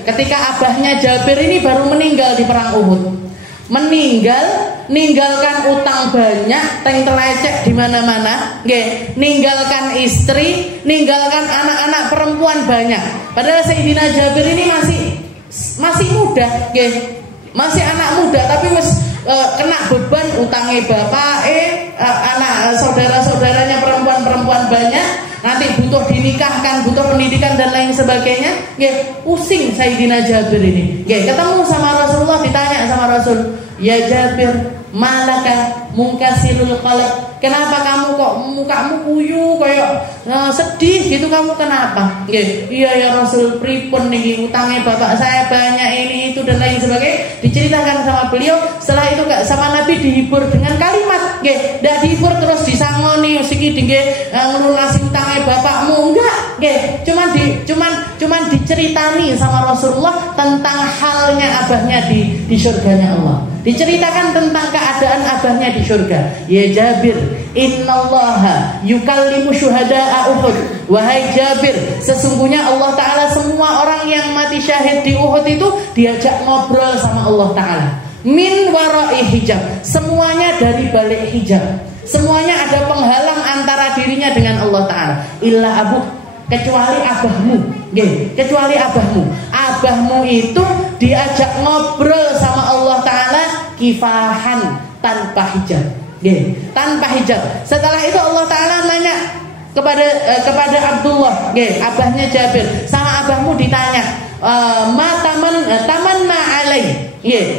ketika abahnya Jabir ini baru meninggal di perang Uhud. Ninggalkan utang banyak, teng telecek di mana-mana, ninggalkan istri, ninggalkan anak-anak perempuan banyak. Padahal Sayyidina Jabir ini masih muda, masih anak muda, tapi kena beban utangnya bapak, anak saudara-saudaranya perempuan banyak, nanti butuh dinikahkan, butuh pendidikan dan lain sebagainya. Pusing Sayyidina Jabir ini. Ketemu sama Rasulullah, ditanya sama Rasul, ya Jabir, malaka mungkasirul qalb, kenapa kamu kok mukamu kuyu kayak sedih gitu, kamu kenapa? Iya ya Rasul, pripun niki utangnya bapak saya banyak ini itu dan lain sebagainya. Diceritakan sama beliau. Setelah itu sama Nabi dihibur dengan kalimat, ndak dihibur terus disangoni siki dingge nglunasi utangnya bapakmu, enggak, cuman diceritani sama Rasulullah tentang halnya abahnya di surganya Allah. Diceritakan tentang keadaan abahnya di surga. Ya Jabir, Innallaha yukallimu syuhada'a Uhud. Wahai Jabir, sesungguhnya Allah Ta'ala semua orang yang mati syahid di Uhud itu diajak ngobrol sama Allah Ta'ala. Min wara'i hijab, semuanya dari balik hijab. Semuanya ada penghalang antara dirinya dengan Allah Ta'ala. Illa abu, kecuali abahmu. Kecuali abahmu. Abahmu itu diajak ngobrol sama Allah Ta'ala kifahan, tanpa hijab. Tanpa hijab. Setelah itu Allah Ta'ala nanya kepada Abdullah, abahnya Jabir, sama abahmu ditanya, tamanna alai,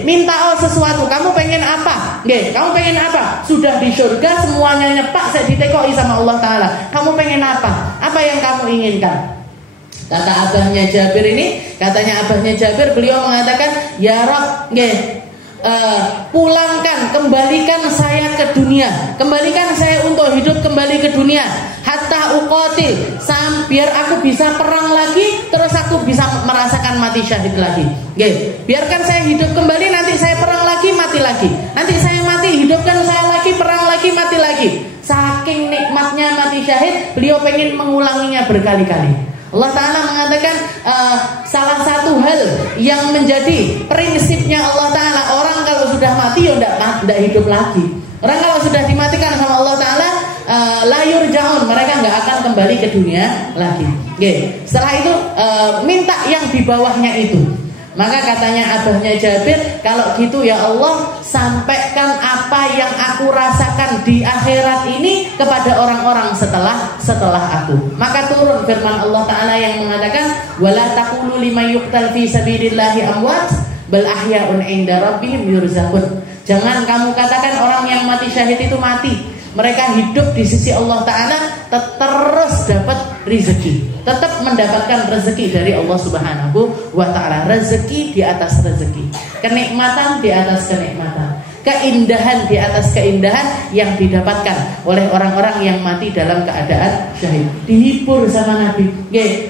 minta sesuatu, kamu pengen apa? Kamu pengen apa? Sudah di surga semuanya nyepak, saya ditekoi sama Allah Ta'ala. Kamu pengen apa? Apa yang kamu inginkan? Kata abahnya Jabir ini, katanya abahnya Jabir, beliau mengatakan, ya Rabb, pulangkan, kembalikan saya ke dunia, kembalikan saya untuk hidup kembali ke dunia, hatta uqatil, biar aku bisa perang lagi, terus aku bisa merasakan mati syahid lagi. Biarkan saya hidup kembali, nanti saya perang lagi, mati lagi, nanti saya mati, hidupkan saya lagi, perang lagi, mati lagi. Saking nikmatnya mati syahid, beliau pengen mengulanginya berkali-kali. Allah Ta'ala mengatakan salah satu hal yang menjadi prinsipnya Allah Ta'ala, orang kalau sudah mati ya tidak hidup lagi. Orang kalau sudah dimatikan sama Allah Ta'ala, la yurja'un, mereka nggak akan kembali ke dunia lagi. Setelah itu minta yang di bawahnya itu. Maka katanya abahnya Jabir, kalau gitu ya Allah, sampaikan apa yang aku rasakan di akhirat ini kepada orang-orang setelah aku. Maka turun firman Allah Ta'ala yang mengatakan, wala taqulu liman yuqtal fi sabilillahi amwat bal ahya'un 'inda rabbihim yurzaqun. Jangan kamu katakan orang yang mati syahid itu mati. Mereka hidup di sisi Allah Ta'ala, terus dapat rezeki, tetap mendapatkan rezeki dari Allah Subhanahu wa Ta'ala. Rezeki di atas rezeki, kenikmatan di atas kenikmatan, keindahan di atas keindahan yang didapatkan oleh orang-orang yang mati dalam keadaan syahid. Dihibur sama Nabi,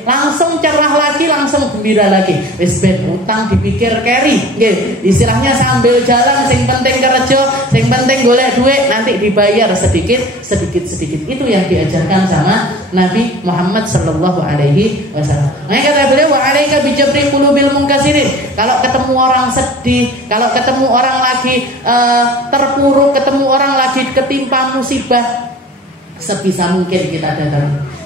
langsung cerah lagi, langsung gembira lagi. Wis ben utang dipikir keri, istilahnya sambil jalan, sing penting kerja, sing penting golek duit, nanti dibayar sedikit. Itu yang diajarkan sama Nabi Muhammad sallallahu alaihi wasallam. Makanya kata beliau, wa alaika bijabri qulubil munkasirin. Kalau ketemu orang sedih, kalau ketemu orang lagi terpuruk, ketemu orang lagi ketimpa musibah, sebisa mungkin kita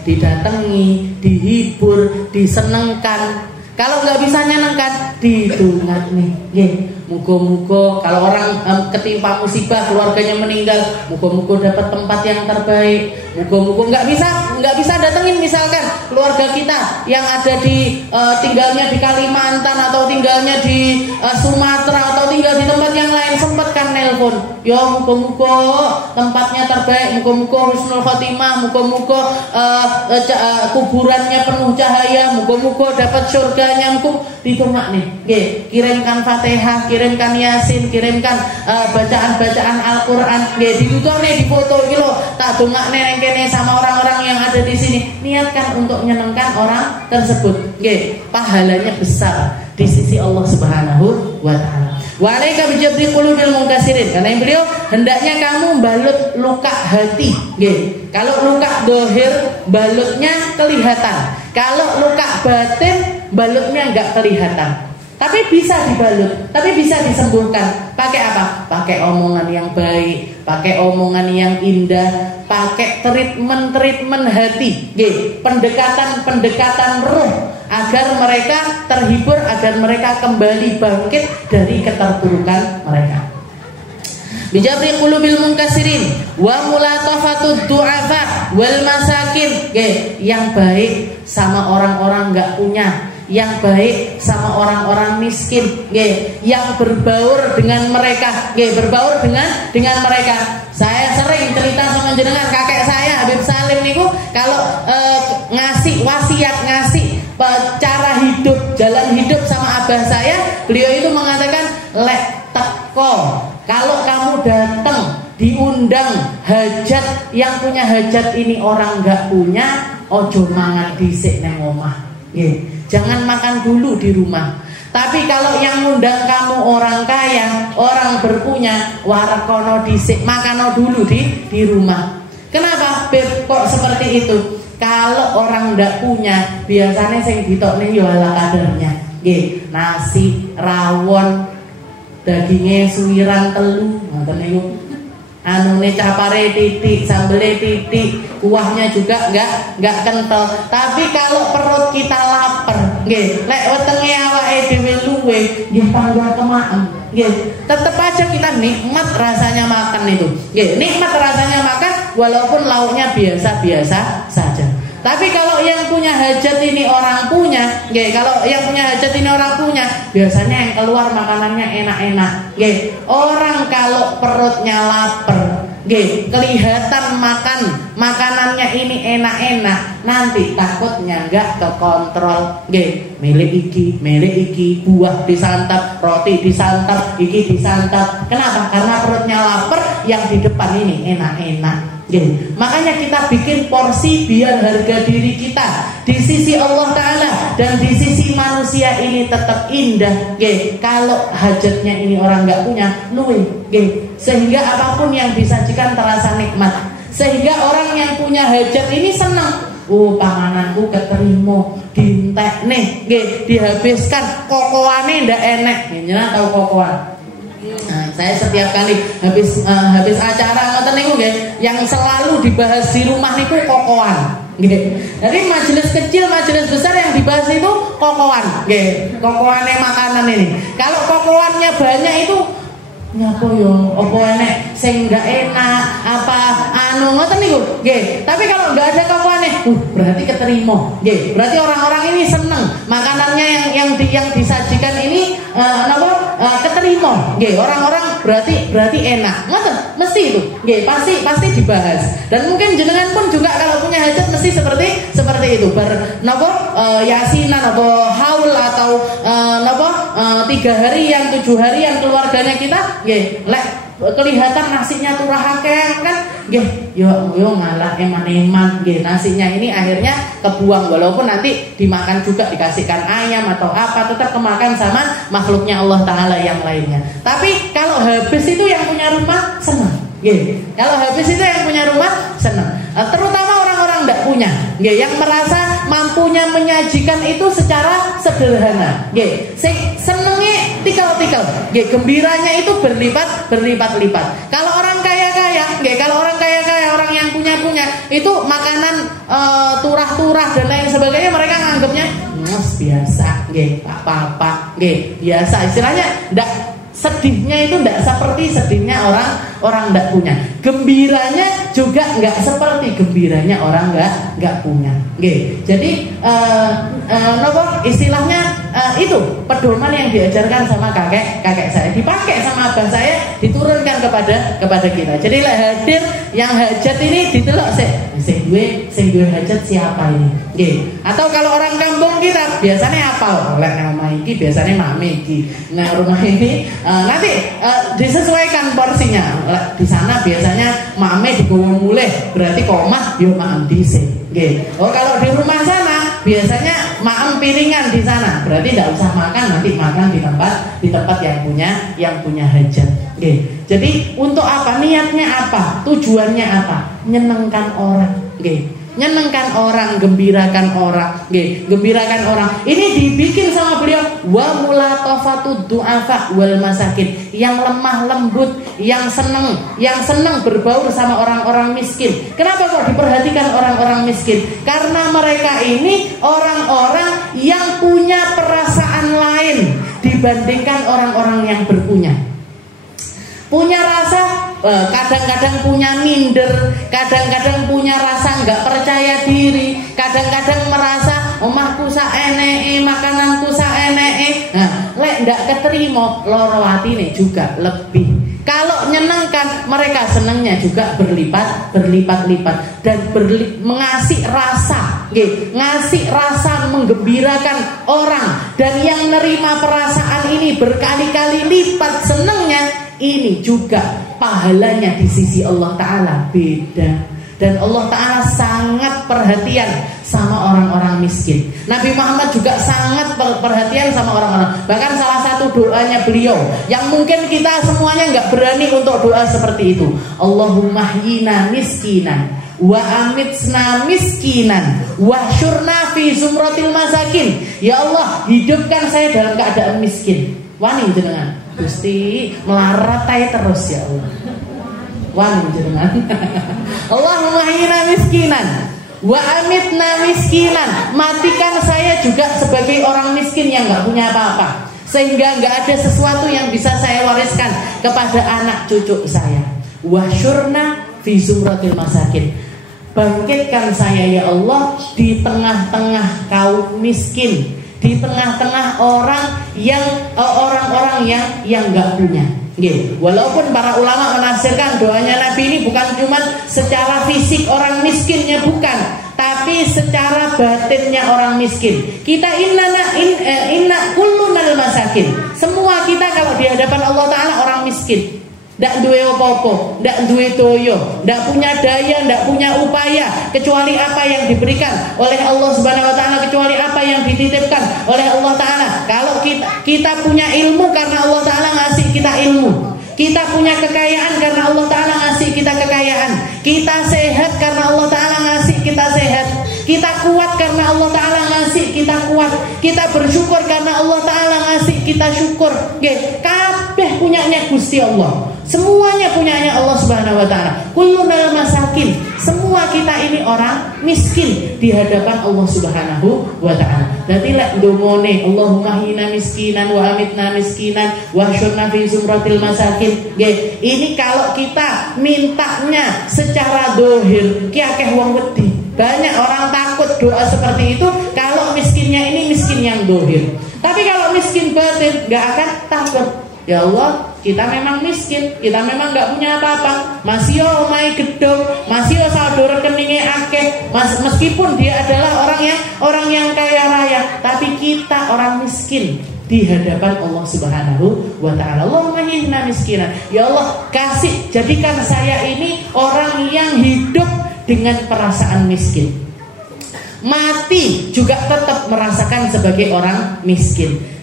didatangi, dihibur, disenengkan. Kalau nggak bisa nyenengkan, didungat nih. Muga-muga kalau orang ketimpa musibah, keluarganya meninggal, muga-muga dapat tempat yang terbaik. Muga-muga nggak bisa datengin misalkan keluarga kita yang ada di tinggalnya di Kalimantan atau tinggalnya di Sumatera atau tinggal di tempat yang lain, sempatkan nelpon. Ya muga-muga tempatnya terbaik, muga-muga husnul khotimah, muga-muga kuburannya penuh cahaya, muga-muga dapat surganya. Muga ditungak nih. Kirimkan Fatihah, kirimkan Yasin, kirimkan bacaan-bacaan Al-Qur'an. Di foto iki lho, tak dongakne nang kene sama orang-orang yang ada di sini. Niatkan untuk menyenangkan orang tersebut. Pahalanya besar di sisi Allah Subhanahu wa Ta'ala. Wa alaika bijabri qulubil munkasirin. Karena yang beliau, hendaknya kamu balut luka hati. Kalau luka dohir, balutnya kelihatan. Kalau luka batin, balutnya enggak kelihatan. Tapi bisa dibalut, tapi bisa disembuhkan. Pakai apa? Pakai omongan yang baik, pakai omongan yang indah, pakai treatment hati, pendekatan roh, agar mereka terhibur, agar mereka kembali bangkit dari keterpurukan mereka. Bijabri qulubil munkasirin wa mulatafatud du'afa wal masakin. Yang baik sama orang-orang enggak punya, yang baik sama orang-orang miskin, yang berbaur dengan mereka, berbaur dengan mereka. Saya sering cerita sama jenengan, kakek saya Habib Salim niku kalau ngasih wasiat, ngasih cara hidup, jalan hidup sama abah saya, beliau itu mengatakan, lek teko, kalau kamu datang diundang hajat, yang punya hajat ini orang nggak punya, ojo mangan dhisik nang omah. Jangan makan dulu di rumah. Tapi kalau yang ngundang kamu orang kaya, orang berpunya, warkono dhisik, makano dulu di rumah. Kenapa Beb kok seperti itu? Kalau orang ndak punya, biasanya sing ditokne yo ala kadarnya. Nggih, nasi, rawon, dagingnya suwiran telu, ngoten niku. Anune capare titik, sambele titik, kuahnya juga enggak kental. Tapi kalau perut kita lapar, nggih, lek wetenge awake dhewe luwe, nggih panggah kemaem. Nggih, tetep aja kita nikmat rasanya makan itu. Nggih, nikmat rasanya makan walaupun lauknya biasa-biasa saja. Tapi kalau yang punya hajat ini orang punya, nggih, kalau yang punya hajat ini orang punya, biasanya yang keluar makanannya enak-enak. Nggih, orang kalau perutnya lapar, nggih, kelihatan makanannya ini enak-enak, nanti takutnya enggak kekontrol. Nggih, milih iki, buah disantap, roti disantap, iki disantap. Kenapa? Karena perutnya lapar, yang di depan ini enak-enak. Makanya kita bikin porsi biar harga diri kita di sisi Allah Ta'ala dan di sisi manusia ini tetap indah. Kalau hajatnya ini orang nggak punya, luwe. Sehingga apapun yang disajikan terasa nikmat. Sehingga orang yang punya hajat ini senang. Oh, pangananku keterima, dintek nih, dihabiskan, kokoane ndak enek. Nyana tahu kokoan? Nah, saya setiap kali habis acara ngoten niku nggih, yang selalu dibahas di rumah niku kokoan. Nggih. Jadi majelis kecil, majelis besar yang dibahas itu kokoan. Nggih, kokoane makanan ini. Kalau kokoannya banyak itu nyapa yo apa enek sing enggak enak apa anu ngoten niku nggih. Tapi kalau enggak ada kokoane berarti keterima nggih. Berarti orang-orang ini seneng makanannya yang disajikan ini keterima nggih. Orang-orang berarti enak ngoten mesti itu nggih, pasti dibahas. Dan mungkin jenengan pun juga kalau punya hajat mesti seperti itu yasinan atau haul atau 3 hari yang 7 hari yang keluarganya kita nggih, lek kelihatan nasinya turah akeh kan nggih, yo ngalah eman-eman nggih, nasinya ini akhirnya kebuang walaupun nanti dimakan juga, dikasihkan ayam atau apa, tetap kemakan sama makhluknya Allah Ta'ala yang lainnya. Tapi kalau habis itu yang punya rumah senang nggih. Kalau habis itu yang punya rumah senang. Terutama orang-orang enggak punya nggih, yang merasa mampunya menyajikan itu secara sederhana nggih. Senenge tikal-tikal nggih, gembiranya itu berlipat-lipat. Kalau orang kaya-kaya nggih, kalau orang kaya-kaya, orang yang punya itu makanan turah-turah dan lain sebagainya mereka nganggapnya biasa nggih, apa-apa nggih, biasa. Istilahnya ndak, sedihnya itu tidak seperti sedihnya orang tidak punya. Gembiranya juga nggak seperti gembiranya orang nggak punya. Jadi istilahnya itu pedoman yang diajarkan sama kakek saya, dipakai sama abah saya, diturunkan kepada kita. Jadi hadir yang hajat ini ditelok sing duwe hajat siapa ini. Atau kalau orang kampung kita biasanya apa? Lek nama iki biasanya mami iki. Nah rumah ini nanti disesuaikan porsinya. Di sana biasanya mame digowo mulih, berarti komah yo maem dhisik. Oh kalau di rumah sana biasanya maem piringan di sana, berarti tidak usah makan, nanti makan di tempat yang punya hajat. Jadi untuk apa? Niatnya apa? Tujuannya apa? Nyenengkan orang. Nyenengkan orang, gembirakan orang, gembirakan orang. Ini dibikin sama beliau wa mulatafatud du'afa wal masakin, yang lemah lembut, yang seneng berbaur sama orang-orang miskin. Kenapa kok diperhatikan orang-orang miskin? Karena mereka ini orang-orang yang punya perasaan lain dibandingkan orang-orang yang berpunya. Punya rasa, kadang-kadang punya minder, kadang-kadang punya rasa nggak percaya diri, kadang-kadang merasa omahku saeneke, makananku saeneke. Nah, lek ndak keterima loro atine juga lebih. Kalau nyenengkan, mereka senangnya juga berlipat-lipat dan mengasih rasa, ngasih rasa menggembirakan orang, dan yang nerima perasaan ini berkali-kali lipat senangnya. Ini juga pahalanya di sisi Allah Ta'ala beda. Dan Allah Ta'ala sangat sangat perhatian sama orang-orang miskin. Nabi Muhammad juga sangat perhatian sama orang-orang. Bahkan salah satu doanya beliau yang mungkin kita semuanya nggak berani untuk doa seperti itu. Allahumma hyina miskinan wa amitsna miskinan wa syurna fi zumratil masakin. Ya Allah, hidupkan saya dalam keadaan miskin. Wani jenengan Gusti melaratai terus ya Allah. Wani jenengan Allahumma hyina miskinan wa amitna miskinan, matikan saya juga sebagai orang miskin yang nggak punya apa-apa, sehingga nggak ada sesuatu yang bisa saya wariskan kepada anak cucu saya. Wasyurna fi zumratil masakin, bangkitkan saya ya Allah di tengah-tengah kaum miskin, di tengah-tengah orang yang nggak punya. Walaupun para ulama menafsirkan doanya Nabi ini bukan cuma secara fisik orang miskinnya, bukan, tapi secara batinnya orang miskin. Kita inna kullunal masakin. Semua kita kalau di hadapan Allah Ta'ala orang miskin. Ndak duwe apa-apa, ndak duwe toyo, ndak punya daya, ndak punya upaya kecuali apa yang diberikan oleh Allah Subhanahu wa taala, kecuali apa yang dititipkan oleh Allah Ta'ala. Kalau kita punya ilmu karena Allah Ta'ala ngasih kita ilmu. Kita punya kekayaan karena Allah Ta'ala ngasih kita kekayaan. Kita sehat karena Allah Ta'ala ngasih kita sehat. Kita kuat karena Allah Ta'ala ngasih kita kuat. Kita bersyukur karena Allah Ta'ala ngasih kita syukur. Kabeh punyanya Gusti Allah. Semuanya punyanya Allah Subhanahu wa taala. Kullunal masakin. Semua kita ini orang miskin di hadapan Allah Subhanahu wa taala. Dadi lek ndongone Allahumma hina miskinan wa amitna miskinan wa syurna fi zumratil masakin. Ini kalau kita mintanya secara dohir, ki akeh wong wedi. Banyak orang takut doa seperti itu kalau miskinnya ini miskin yang dohir. Tapi kalau miskin batin gak akan takut. Ya Allah, kita memang miskin, kita memang nggak punya apa-apa, masih omai gedung, masih saldo rekeningnya akeh, meskipun dia adalah orang yang kaya raya, tapi kita orang miskin di hadapan Allah Subhanahu wa taala. Allahumma inna miskinan. Ya Allah, jadikan saya ini orang yang hidup dengan perasaan miskin. Mati juga tetap merasakan sebagai orang miskin.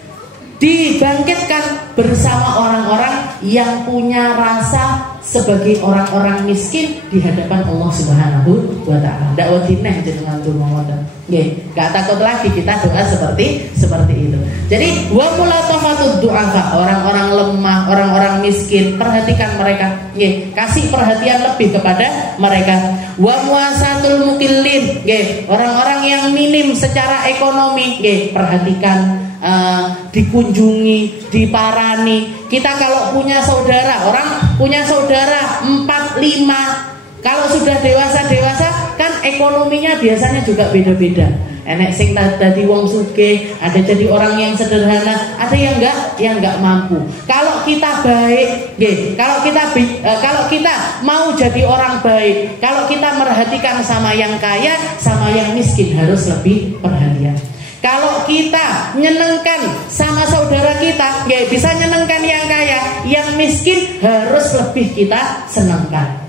Dibangkitkan bersama orang-orang yang punya rasa sebagai orang-orang miskin di hadapan Allah Subhanahu wa taala. Ndak wedi neh jenengan donga ngoten. Nggih, enggak takut lagi kita doa seperti itu. Jadi wa mulatafatud du'afa, orang-orang lemah, orang-orang miskin, perhatikan mereka. Nggih, kasih perhatian lebih kepada mereka. Wa muasatul mukillin, nggih, orang-orang yang minim secara ekonomi, nggih, perhatikan. Dikunjungi, diparani. Kita kalau punya saudara, orang punya saudara 4, 5, kalau sudah dewasa kan ekonominya biasanya juga beda-beda. Enek sing dadi wong sugih, ada jadi orang yang sederhana, ada yang enggak mampu. Kalau kita baik, kalau kita mau jadi orang baik, kalau kita merhatikan sama yang kaya, sama yang miskin harus lebih perhatian. Kalau kita nyenengkan sama saudara kita, nggak bisa nyenengkan yang kaya, yang miskin harus lebih kita senangkan.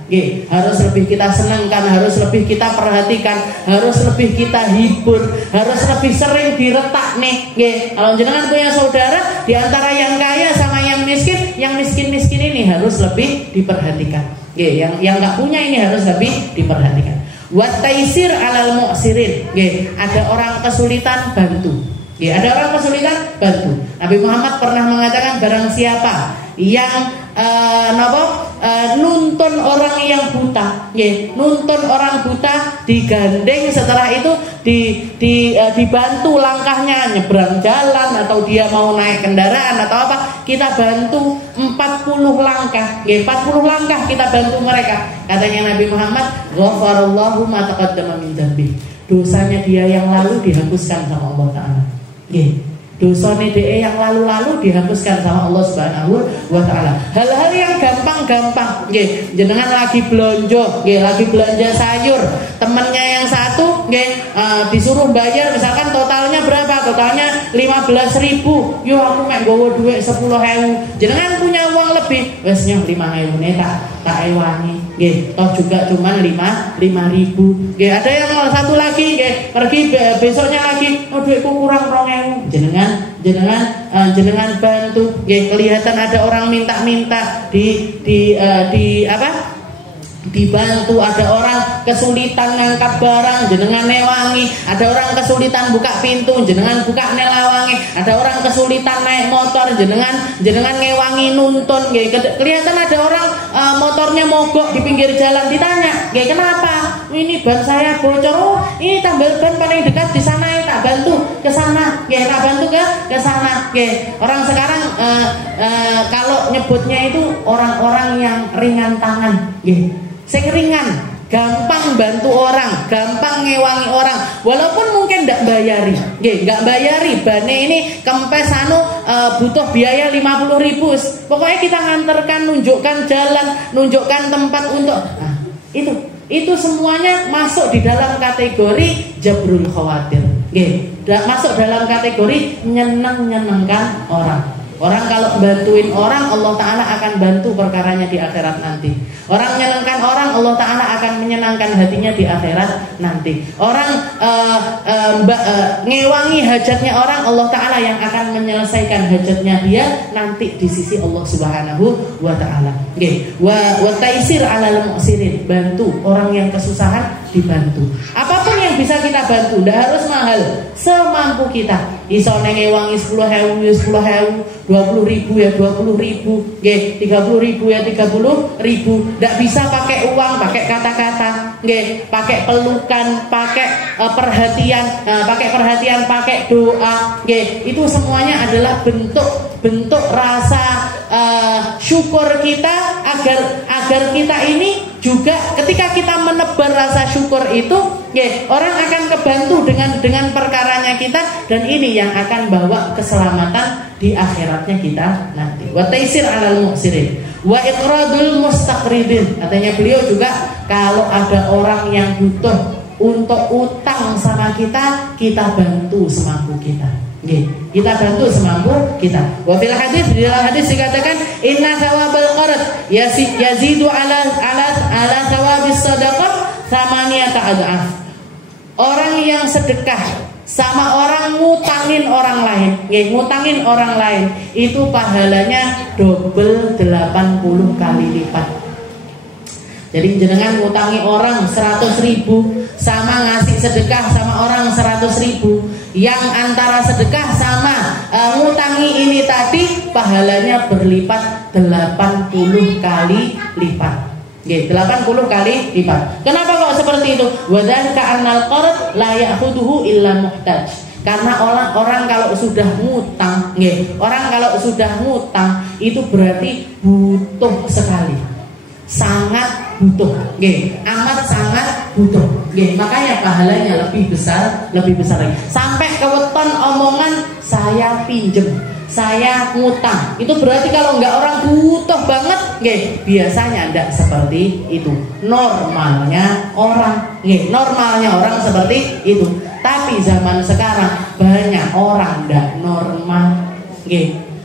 Harus lebih kita senangkan, harus lebih kita perhatikan, harus lebih kita hibur, harus lebih sering diretak nih. Kalau jenengan punya saudara di antara yang kaya sama yang miskin ini harus lebih diperhatikan. Yang nggak punya ini harus lebih diperhatikan. Wataisir alal mu'sirin. Ada orang kesulitan, bantu. Ada orang kesulitan, bantu. Nabi Muhammad pernah mengatakan barang siapa yang nuntun orang yang buta, nuntun orang buta, digandeng, setelah itu dibantu langkahnya nyebrang jalan atau dia mau naik kendaraan atau apa, kita bantu 40 langkah, 40 langkah kita bantu mereka. Katanya Nabi Muhammad, ghafarallahu ma taqaddama min dzambi. Dosanya dia yang lalu dihapuskan sama Allah Ta'ala. Dosanya dia yang lalu-lalu dihapuskan sama Allah Subhanahu wa taala. Hal-hal yang gampang-gampang, jenengan lagi belanja sayur, temannya yang satu nggih, disuruh bayar misalkan totalnya berapa? Totalnya 15.000. Yo aku mek nggawa dhuwit 10.000. Jenengan punya uang lebih, wis nyong 5.000 ne tak ewangi. Nggih, toh juga cuman 5.000. Nggih, ada yang satu lagi nggih, pergi besoknya lagi, oh duitku kurang 2.000. Jenengan bantu. Nggih, kelihatan ada orang minta-minta dibantu, ada orang kesulitan ngangkat barang, jenengan newangi, ada orang kesulitan buka pintu, jenengan buka nelawangi, ada orang kesulitan naik motor, jenengan ngewangi nuntun. Kelihatan ada orang motornya mogok di pinggir jalan, ditanya, kenapa? Ini ban saya bocor. Oh, ini tambal ban paling dekat di sana, tak bantu ke sana. Tak bantu ke sana. Orang sekarang kalau nyebutnya itu orang-orang yang ringan tangan. Sing ringan, gampang bantu orang, gampang ngewangi orang, walaupun mungkin ndak bayari, nggak bayari. Bane ini kempes butuh biaya 50.000. Pokoknya kita nganterkan, nunjukkan jalan, nunjukkan tempat untuk. Nah, itu semuanya masuk di dalam kategori jabrul khawatir. Masuk dalam kategori nyenengkan orang. Orang kalau bantuin orang, Allah Ta'ala akan bantu perkaranya di akhirat nanti. Orang menyenangkan orang, Allah Ta'ala akan menyenangkan hatinya di akhirat nanti. Orang ngewangi hajatnya orang, Allah Ta'ala yang akan menyelesaikan hajatnya dia nanti di sisi Allah Subhanahu wa Ta'ala. Wa taisir 'alal mu'sirin, bantu orang yang kesusahan, dibantu. Apapun yang bisa kita bantu, tidak harus mahal, semampu kita. Iso ngewangi 10.000 ya 10.000, 20.000 ya 20.000, 30.000 ya 30.000. Tidak bisa pakai uang, pakai kata-kata, pakai pelukan, pakai perhatian, pakai doa. Itu semuanya adalah bentuk rasa syukur kita agar kita ini juga ketika kita menebar rasa syukur itu, orang akan kebantu dengan perkaranya kita, dan ini yang akan bawa keselamatan di akhiratnya kita nanti. Wa taisir 'alal mu'sirin wa iqradul mustaqridin. Katanya beliau juga, kalau ada orang yang butuh untuk utang sama kita bantu semampu kita. Kita bantu semampu kita. Wa fil hadis, di dalam hadis dikatakan inna thawabal qard yazidu ala thawabis shadaqah samaniyata ad'af. Orang yang sedekah sama orang ngutangin orang lain, itu pahalanya double 80 kali lipat. Jadi jenengan ngutangi orang 100.000 sama ngasih sedekah sama orang 100.000, yang antara sedekah sama ngutangi ini tadi pahalanya berlipat 80 kali lipat. 80 kali lipat. Kenapa kok seperti itu? Wa dzalika annal qard la ya'khuduhu illa muhtaj. Karena orang kalau sudah ngutang, orang kalau sudah ngutang itu berarti butuh sekali. Sangat butuh, amat sangat butuh, makanya pahalanya lebih besar lagi. Sampai keweton omongan saya pinjem, saya ngutang, itu berarti kalau nggak orang butuh banget, biasanya tidak seperti itu. Normalnya orang seperti itu. Tapi zaman sekarang banyak orang tidak normal,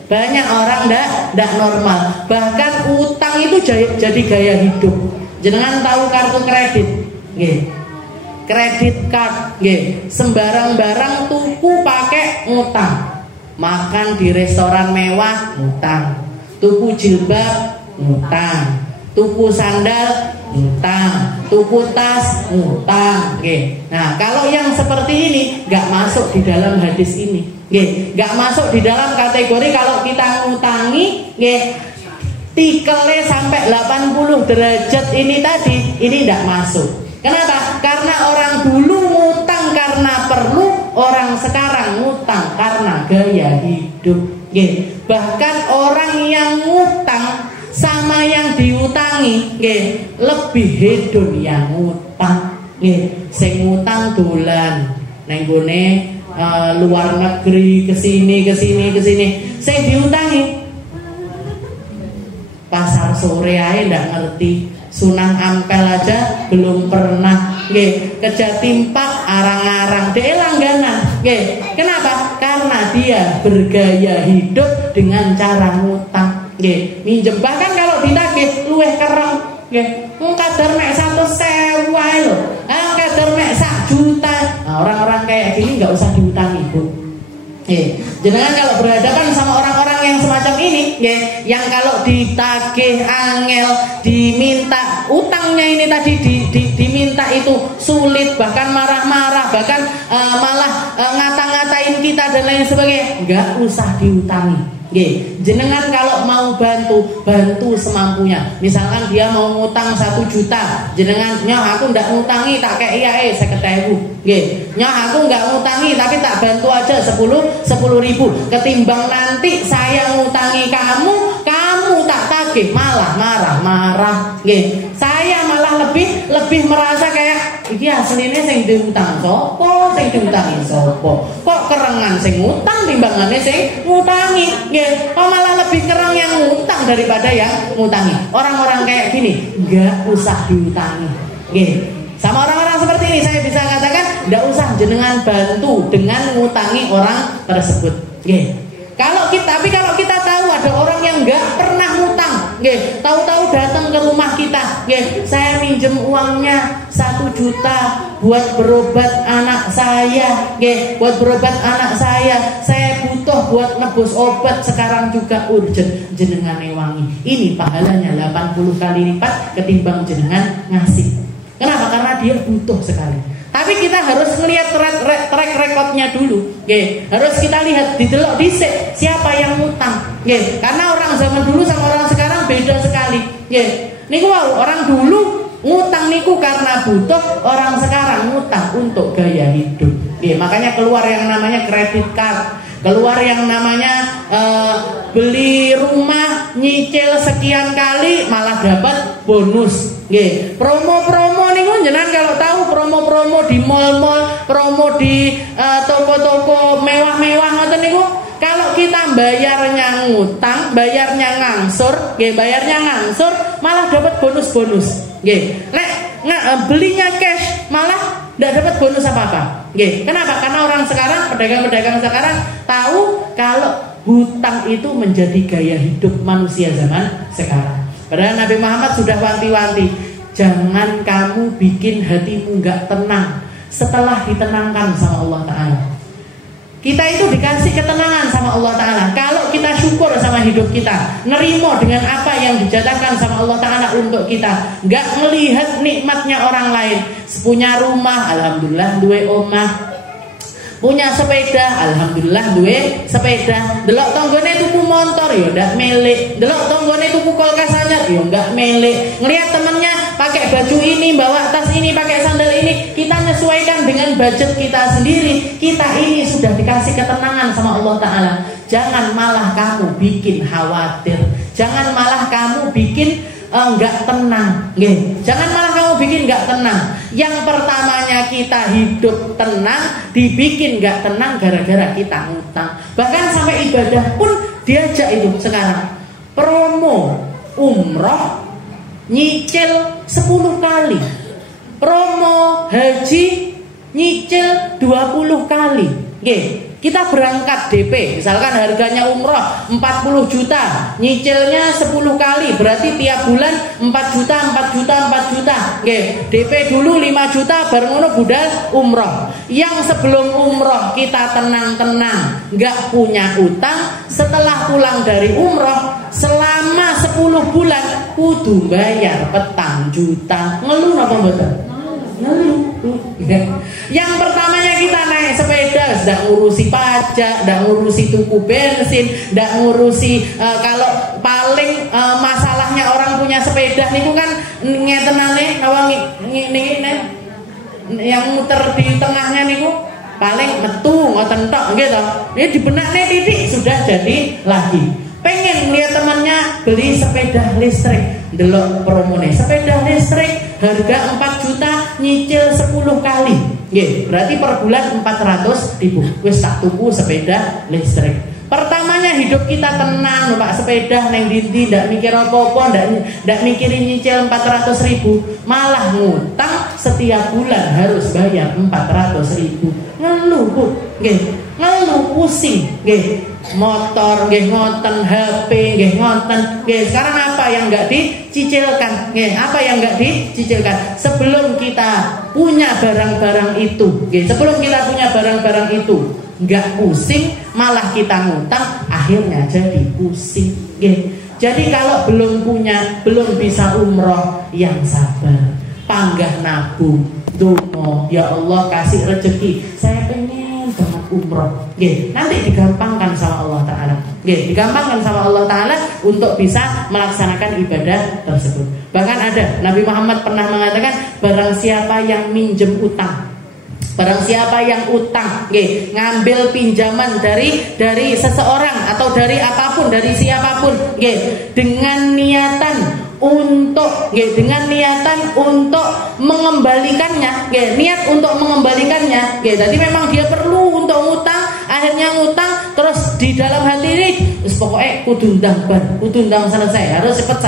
banyak orang tidak normal. Bahkan utang itu jadi gaya hidup. Jenengan tahu kartu kredit, kredit card, sembarang barang tuku pakai ngutang. Makan di restoran mewah ngutang, tuku jilbab ngutang, tuku sandal ngutang, tuku tas ngutang. Nah, kalau yang seperti ini nggak masuk di dalam hadis ini, nggak masuk di dalam kategori kalau kita ngutangi, tikelnya sampai 80 derajat ini tadi, ini nggak masuk. Kenapa? Karena orang dulu ngutang karena perlu, orang sekarang ngutang karena gaya hidup. Bahkan orang yang ngutang sama yang diutangi, lebih hedon yang ngutang. Sing ngutang dolan neng gone luar negeri, kesini. Sing diutangi pasar sore aja ndak ngerti, Sunan Ampel aja belum pernah nggih, ke Jatim Park arang-arang dhek langganan, nggih. Kenapa? Karena dia bergaya hidup dengan cara ngutang, nggih. Minjem bahkan kalau ditagih luwih kereng, nggih. Mung kadar mek 100.000 wae lho. Kadar mek 1 juta. Nah, orang-orang kayak gini enggak usah diutangi, Bu. Jenengan kalau berhadapan sama orang-orang yang semacam ini, yang kalau ditagih angel, diminta utangnya ini tadi diminta itu sulit, bahkan marah-marah, bahkan malah ngata-ngatain kita dan lain sebagainya, nggak usah diutangi. Jenengan kalau mau bantu semampunya. Misalkan dia mau ngutang 1 juta, jenengan nyoh aku ndak ngutangi tak kei ae 50.000. Nyoh aku nggak ngutangi tapi tak bantu aja 10.000. Ketimbang nanti saya ngutangi kamu tak tagih malah marah-marah. Saya malah lebih merasa kayak iki asline sing diutang sapa, sing diutangi sapa. Kok kerengan sing ngutang timbangane sing ngutangi. Oh malah lebih kereng yang ngutang daripada yang ngutangi. Orang-orang kayak gini nggak usah diutangi. Sama orang-orang seperti ini saya bisa katakan nggak usah jenengan bantu dengan ngutangi orang tersebut. Tapi kalau kita tahu ada orang yang nggak pernah ngutang, tahu-tahu datang ke rumah kita, saya minjem uangnya 1 juta buat berobat anak saya, buat berobat anak saya butuh buat nebus obat sekarang juga urgent, jenengan ewangi. Ini pahalanya 80 kali lipat ketimbang jenengan ngasih. Kenapa? Karena dia butuh sekali. Tapi kita harus melihat track recordnya dulu, harus kita lihat didelok dhisik siapa yang ngutang, karena orang zaman dulu sama orang sekarang beda sekali, niku orang dulu ngutang niku karena butuh, orang sekarang ngutang untuk gaya hidup, makanya keluar yang namanya kredit card, keluar yang namanya beli rumah nyicil sekian kali malah dapat bonus. Promo-promo niku jenengan kalau tahu promo-promo di mal-mal, promo di toko-toko mewah-mewah ngoten niku, kalau kita bayarnya ngutang, bayarnya ngangsur, malah dapat bonus-bonus. Belinya cash malah tidak dapat bonus apa-apa. Kenapa? Karena orang sekarang, pedagang-pedagang sekarang tahu kalau hutang itu menjadi gaya hidup manusia zaman sekarang. Padahal Nabi Muhammad sudah wanti-wanti, jangan kamu bikin hatimu nggak tenang setelah ditenangkan sama Allah Ta'ala. Kita itu dikasih ketenangan sama Allah Ta'ala kalau kita syukur sama hidup kita, nerimo dengan apa yang dijadikan sama Allah Ta'ala untuk kita, nggak melihat nikmatnya orang lain. Punya rumah, alhamdulillah duwe omah, punya sepeda, alhamdulillah duwe sepeda. Delok tanggane tuku motor ya ndak milik, delok tanggane tuku kulkas anyar ya ndak milik. Ngelihat temennya pakai baju ini, bawa tas ini, pakai sandal ini, kita menyesuaikan dengan budget kita sendiri. Kita ini sudah dikasih ketenangan sama Allah Ta'ala. Jangan malah kamu bikin khawatir, jangan malah kamu bikin nggak tenang, jangan malah kamu bikin nggak tenang. Yang pertamanya kita hidup tenang, dibikin nggak tenang gara-gara kita ngutang. Bahkan sampai ibadah pun diajak itu sekarang promo umroh nyicil 10 kali, promo haji nyicil 20 kali. Kita berangkat DP, misalkan harganya umroh 40 juta, nyicilnya 10 kali, berarti tiap bulan 4 juta. DP dulu 5 juta, baru ngono budal umroh. Yang sebelum umroh kita tenang-tenang, nggak punya utang, setelah pulang dari umroh selama 10 bulan kudu bayar 4 juta. Ngeluh apa mboten? Ngeluh. Yang pertamanya kita naik sepeda, tidak ngurusi pajak, tidak ngurusi tuku bensin, tidak ngurusi kalau paling masalahnya orang punya sepeda niku kan ngetenane yang muter di tengahnya niku paling metu ngoten tok nggih to. Ya di benakne titik sudah jadi lagi. Pengen lihat temannya beli sepeda listrik, delok promone sepeda listrik harga 4 juta nyicil 10 kali. Berarti per bulan 400.000. Wis tak tuku sepeda listrik. Pertamanya hidup kita tenang, numpak sepeda neng dinti, ndak mikir apa-apa, ndak mikirin nyicil 400.000, malah ngutang setiap bulan harus bayar 400.000. Ngeluh Bu, nggih. Ngeluh pusing, nggih. Motor nggih ngoten, HP nggih ngoten. Nggih, sekarang apa yang enggak dicicilkan? Nggih, apa yang enggak dicicilkan? Sebelum kita punya barang-barang itu, nggih, sebelum kita punya barang-barang itu enggak pusing, malah kita ngutang, akhirnya jadi pusing, nggih. Jadi kalau belum punya, belum bisa umroh, yang sabar, panggah nabung, donga, ya Allah kasih rezeki, saya pengen banget umroh, nggih. Nanti digampangkan sama Allah Ta'ala, nggih, digampangkan sama Allah Ta'ala untuk bisa melaksanakan ibadah tersebut. Bahkan ada Nabi Muhammad pernah mengatakan, barang siapa yang minjem utang, barang siapa yang utang, nggih, ngambil pinjaman dari seseorang atau dari apapun, dari siapapun, nggih, dengan niatan untuk, nggih, dengan niatan untuk mengembalikannya, nggih, niat untuk mengembalikannya, nggih. Jadi memang dia perlu untuk ngutang, akhirnya ngutang, terus di dalam hati ini pokoknya kudu ndang selesai, harus cepat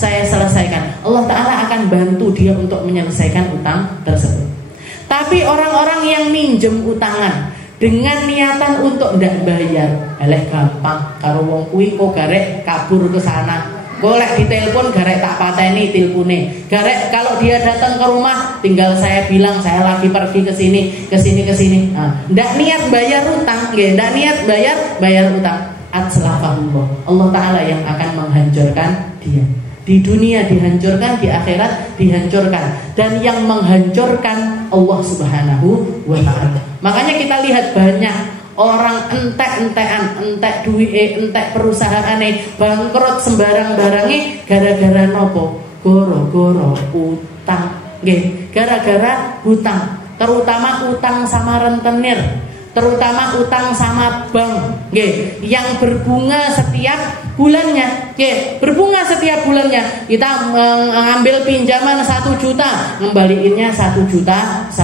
saya selesaikan. Allah Ta'ala akan bantu dia untuk menyelesaikan utang tersebut. Tapi orang-orang yang minjem utangan dengan niatan untuk ndak bayar, gampang karo wong kuwi kok garek kabur ke sana. Golek ditelepon garek tak pateni telepone. Garek kalau dia datang ke rumah tinggal saya bilang saya lagi pergi ke sini. Nah, ndak niat bayar utang, nggih, ndak niat bayar utang. Atslafahullah. Allah Ta'ala yang akan menghancurkan dia. Di dunia dihancurkan, di akhirat dihancurkan, dan yang menghancurkan Allah Subhanahu wa Ta'ala. Makanya kita lihat banyak orang entek duit, entek perusahaane bangkrut sembarang-barange gara-gara nopo? Goro-goro utang, nggih, gara-gara hutang, terutama utang sama rentenir, terutama utang sama bank, nggih, yang berbunga setiap bulannya, nggih, berbunga setiap bulannya. Kita mengambil pinjaman 1 juta, ngembaliinnya 1.100.000.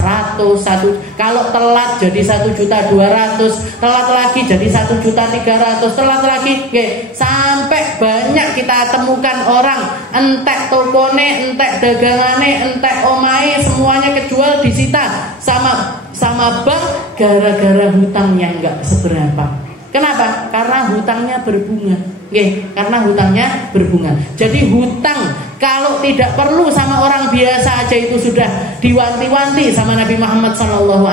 Kalau telat jadi 1.200.000, telat lagi jadi 1.300.000, telat lagi, nggih, sampai banyak kita temukan orang entek tokone, entek dagangane, entek omahe, semuanya kejual disita sama bank gara-gara hutang yang enggak seberapa. Kenapa? Karena hutangnya berbunga, nggih, karena hutangnya berbunga. Jadi hutang kalau tidak perlu sama orang biasa aja itu sudah diwanti-wanti sama Nabi Muhammad SAW,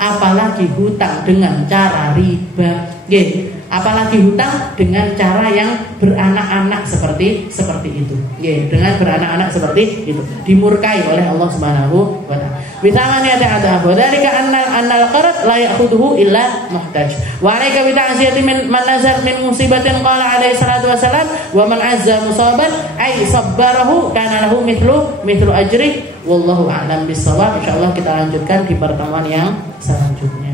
apalagi hutang dengan cara riba, nggih. Apalagi hutang dengan cara yang beranak-anak seperti itu, nggih, dengan beranak-anak seperti itu, dimurkai oleh Allah Subhanahu wa Ta'ala. Bitamani ada dzalika annal qard la ya'khudhu illa muhtaj. Wa alayka bi ta'ziyati man nazar min musibatin qala alaihi salatu wasalam wa man azza musaban ay sabbarahu kana lahu mithlu ajri. Wallahu a'lam bissawab. Insyaallah kita lanjutkan di pertemuan yang selanjutnya.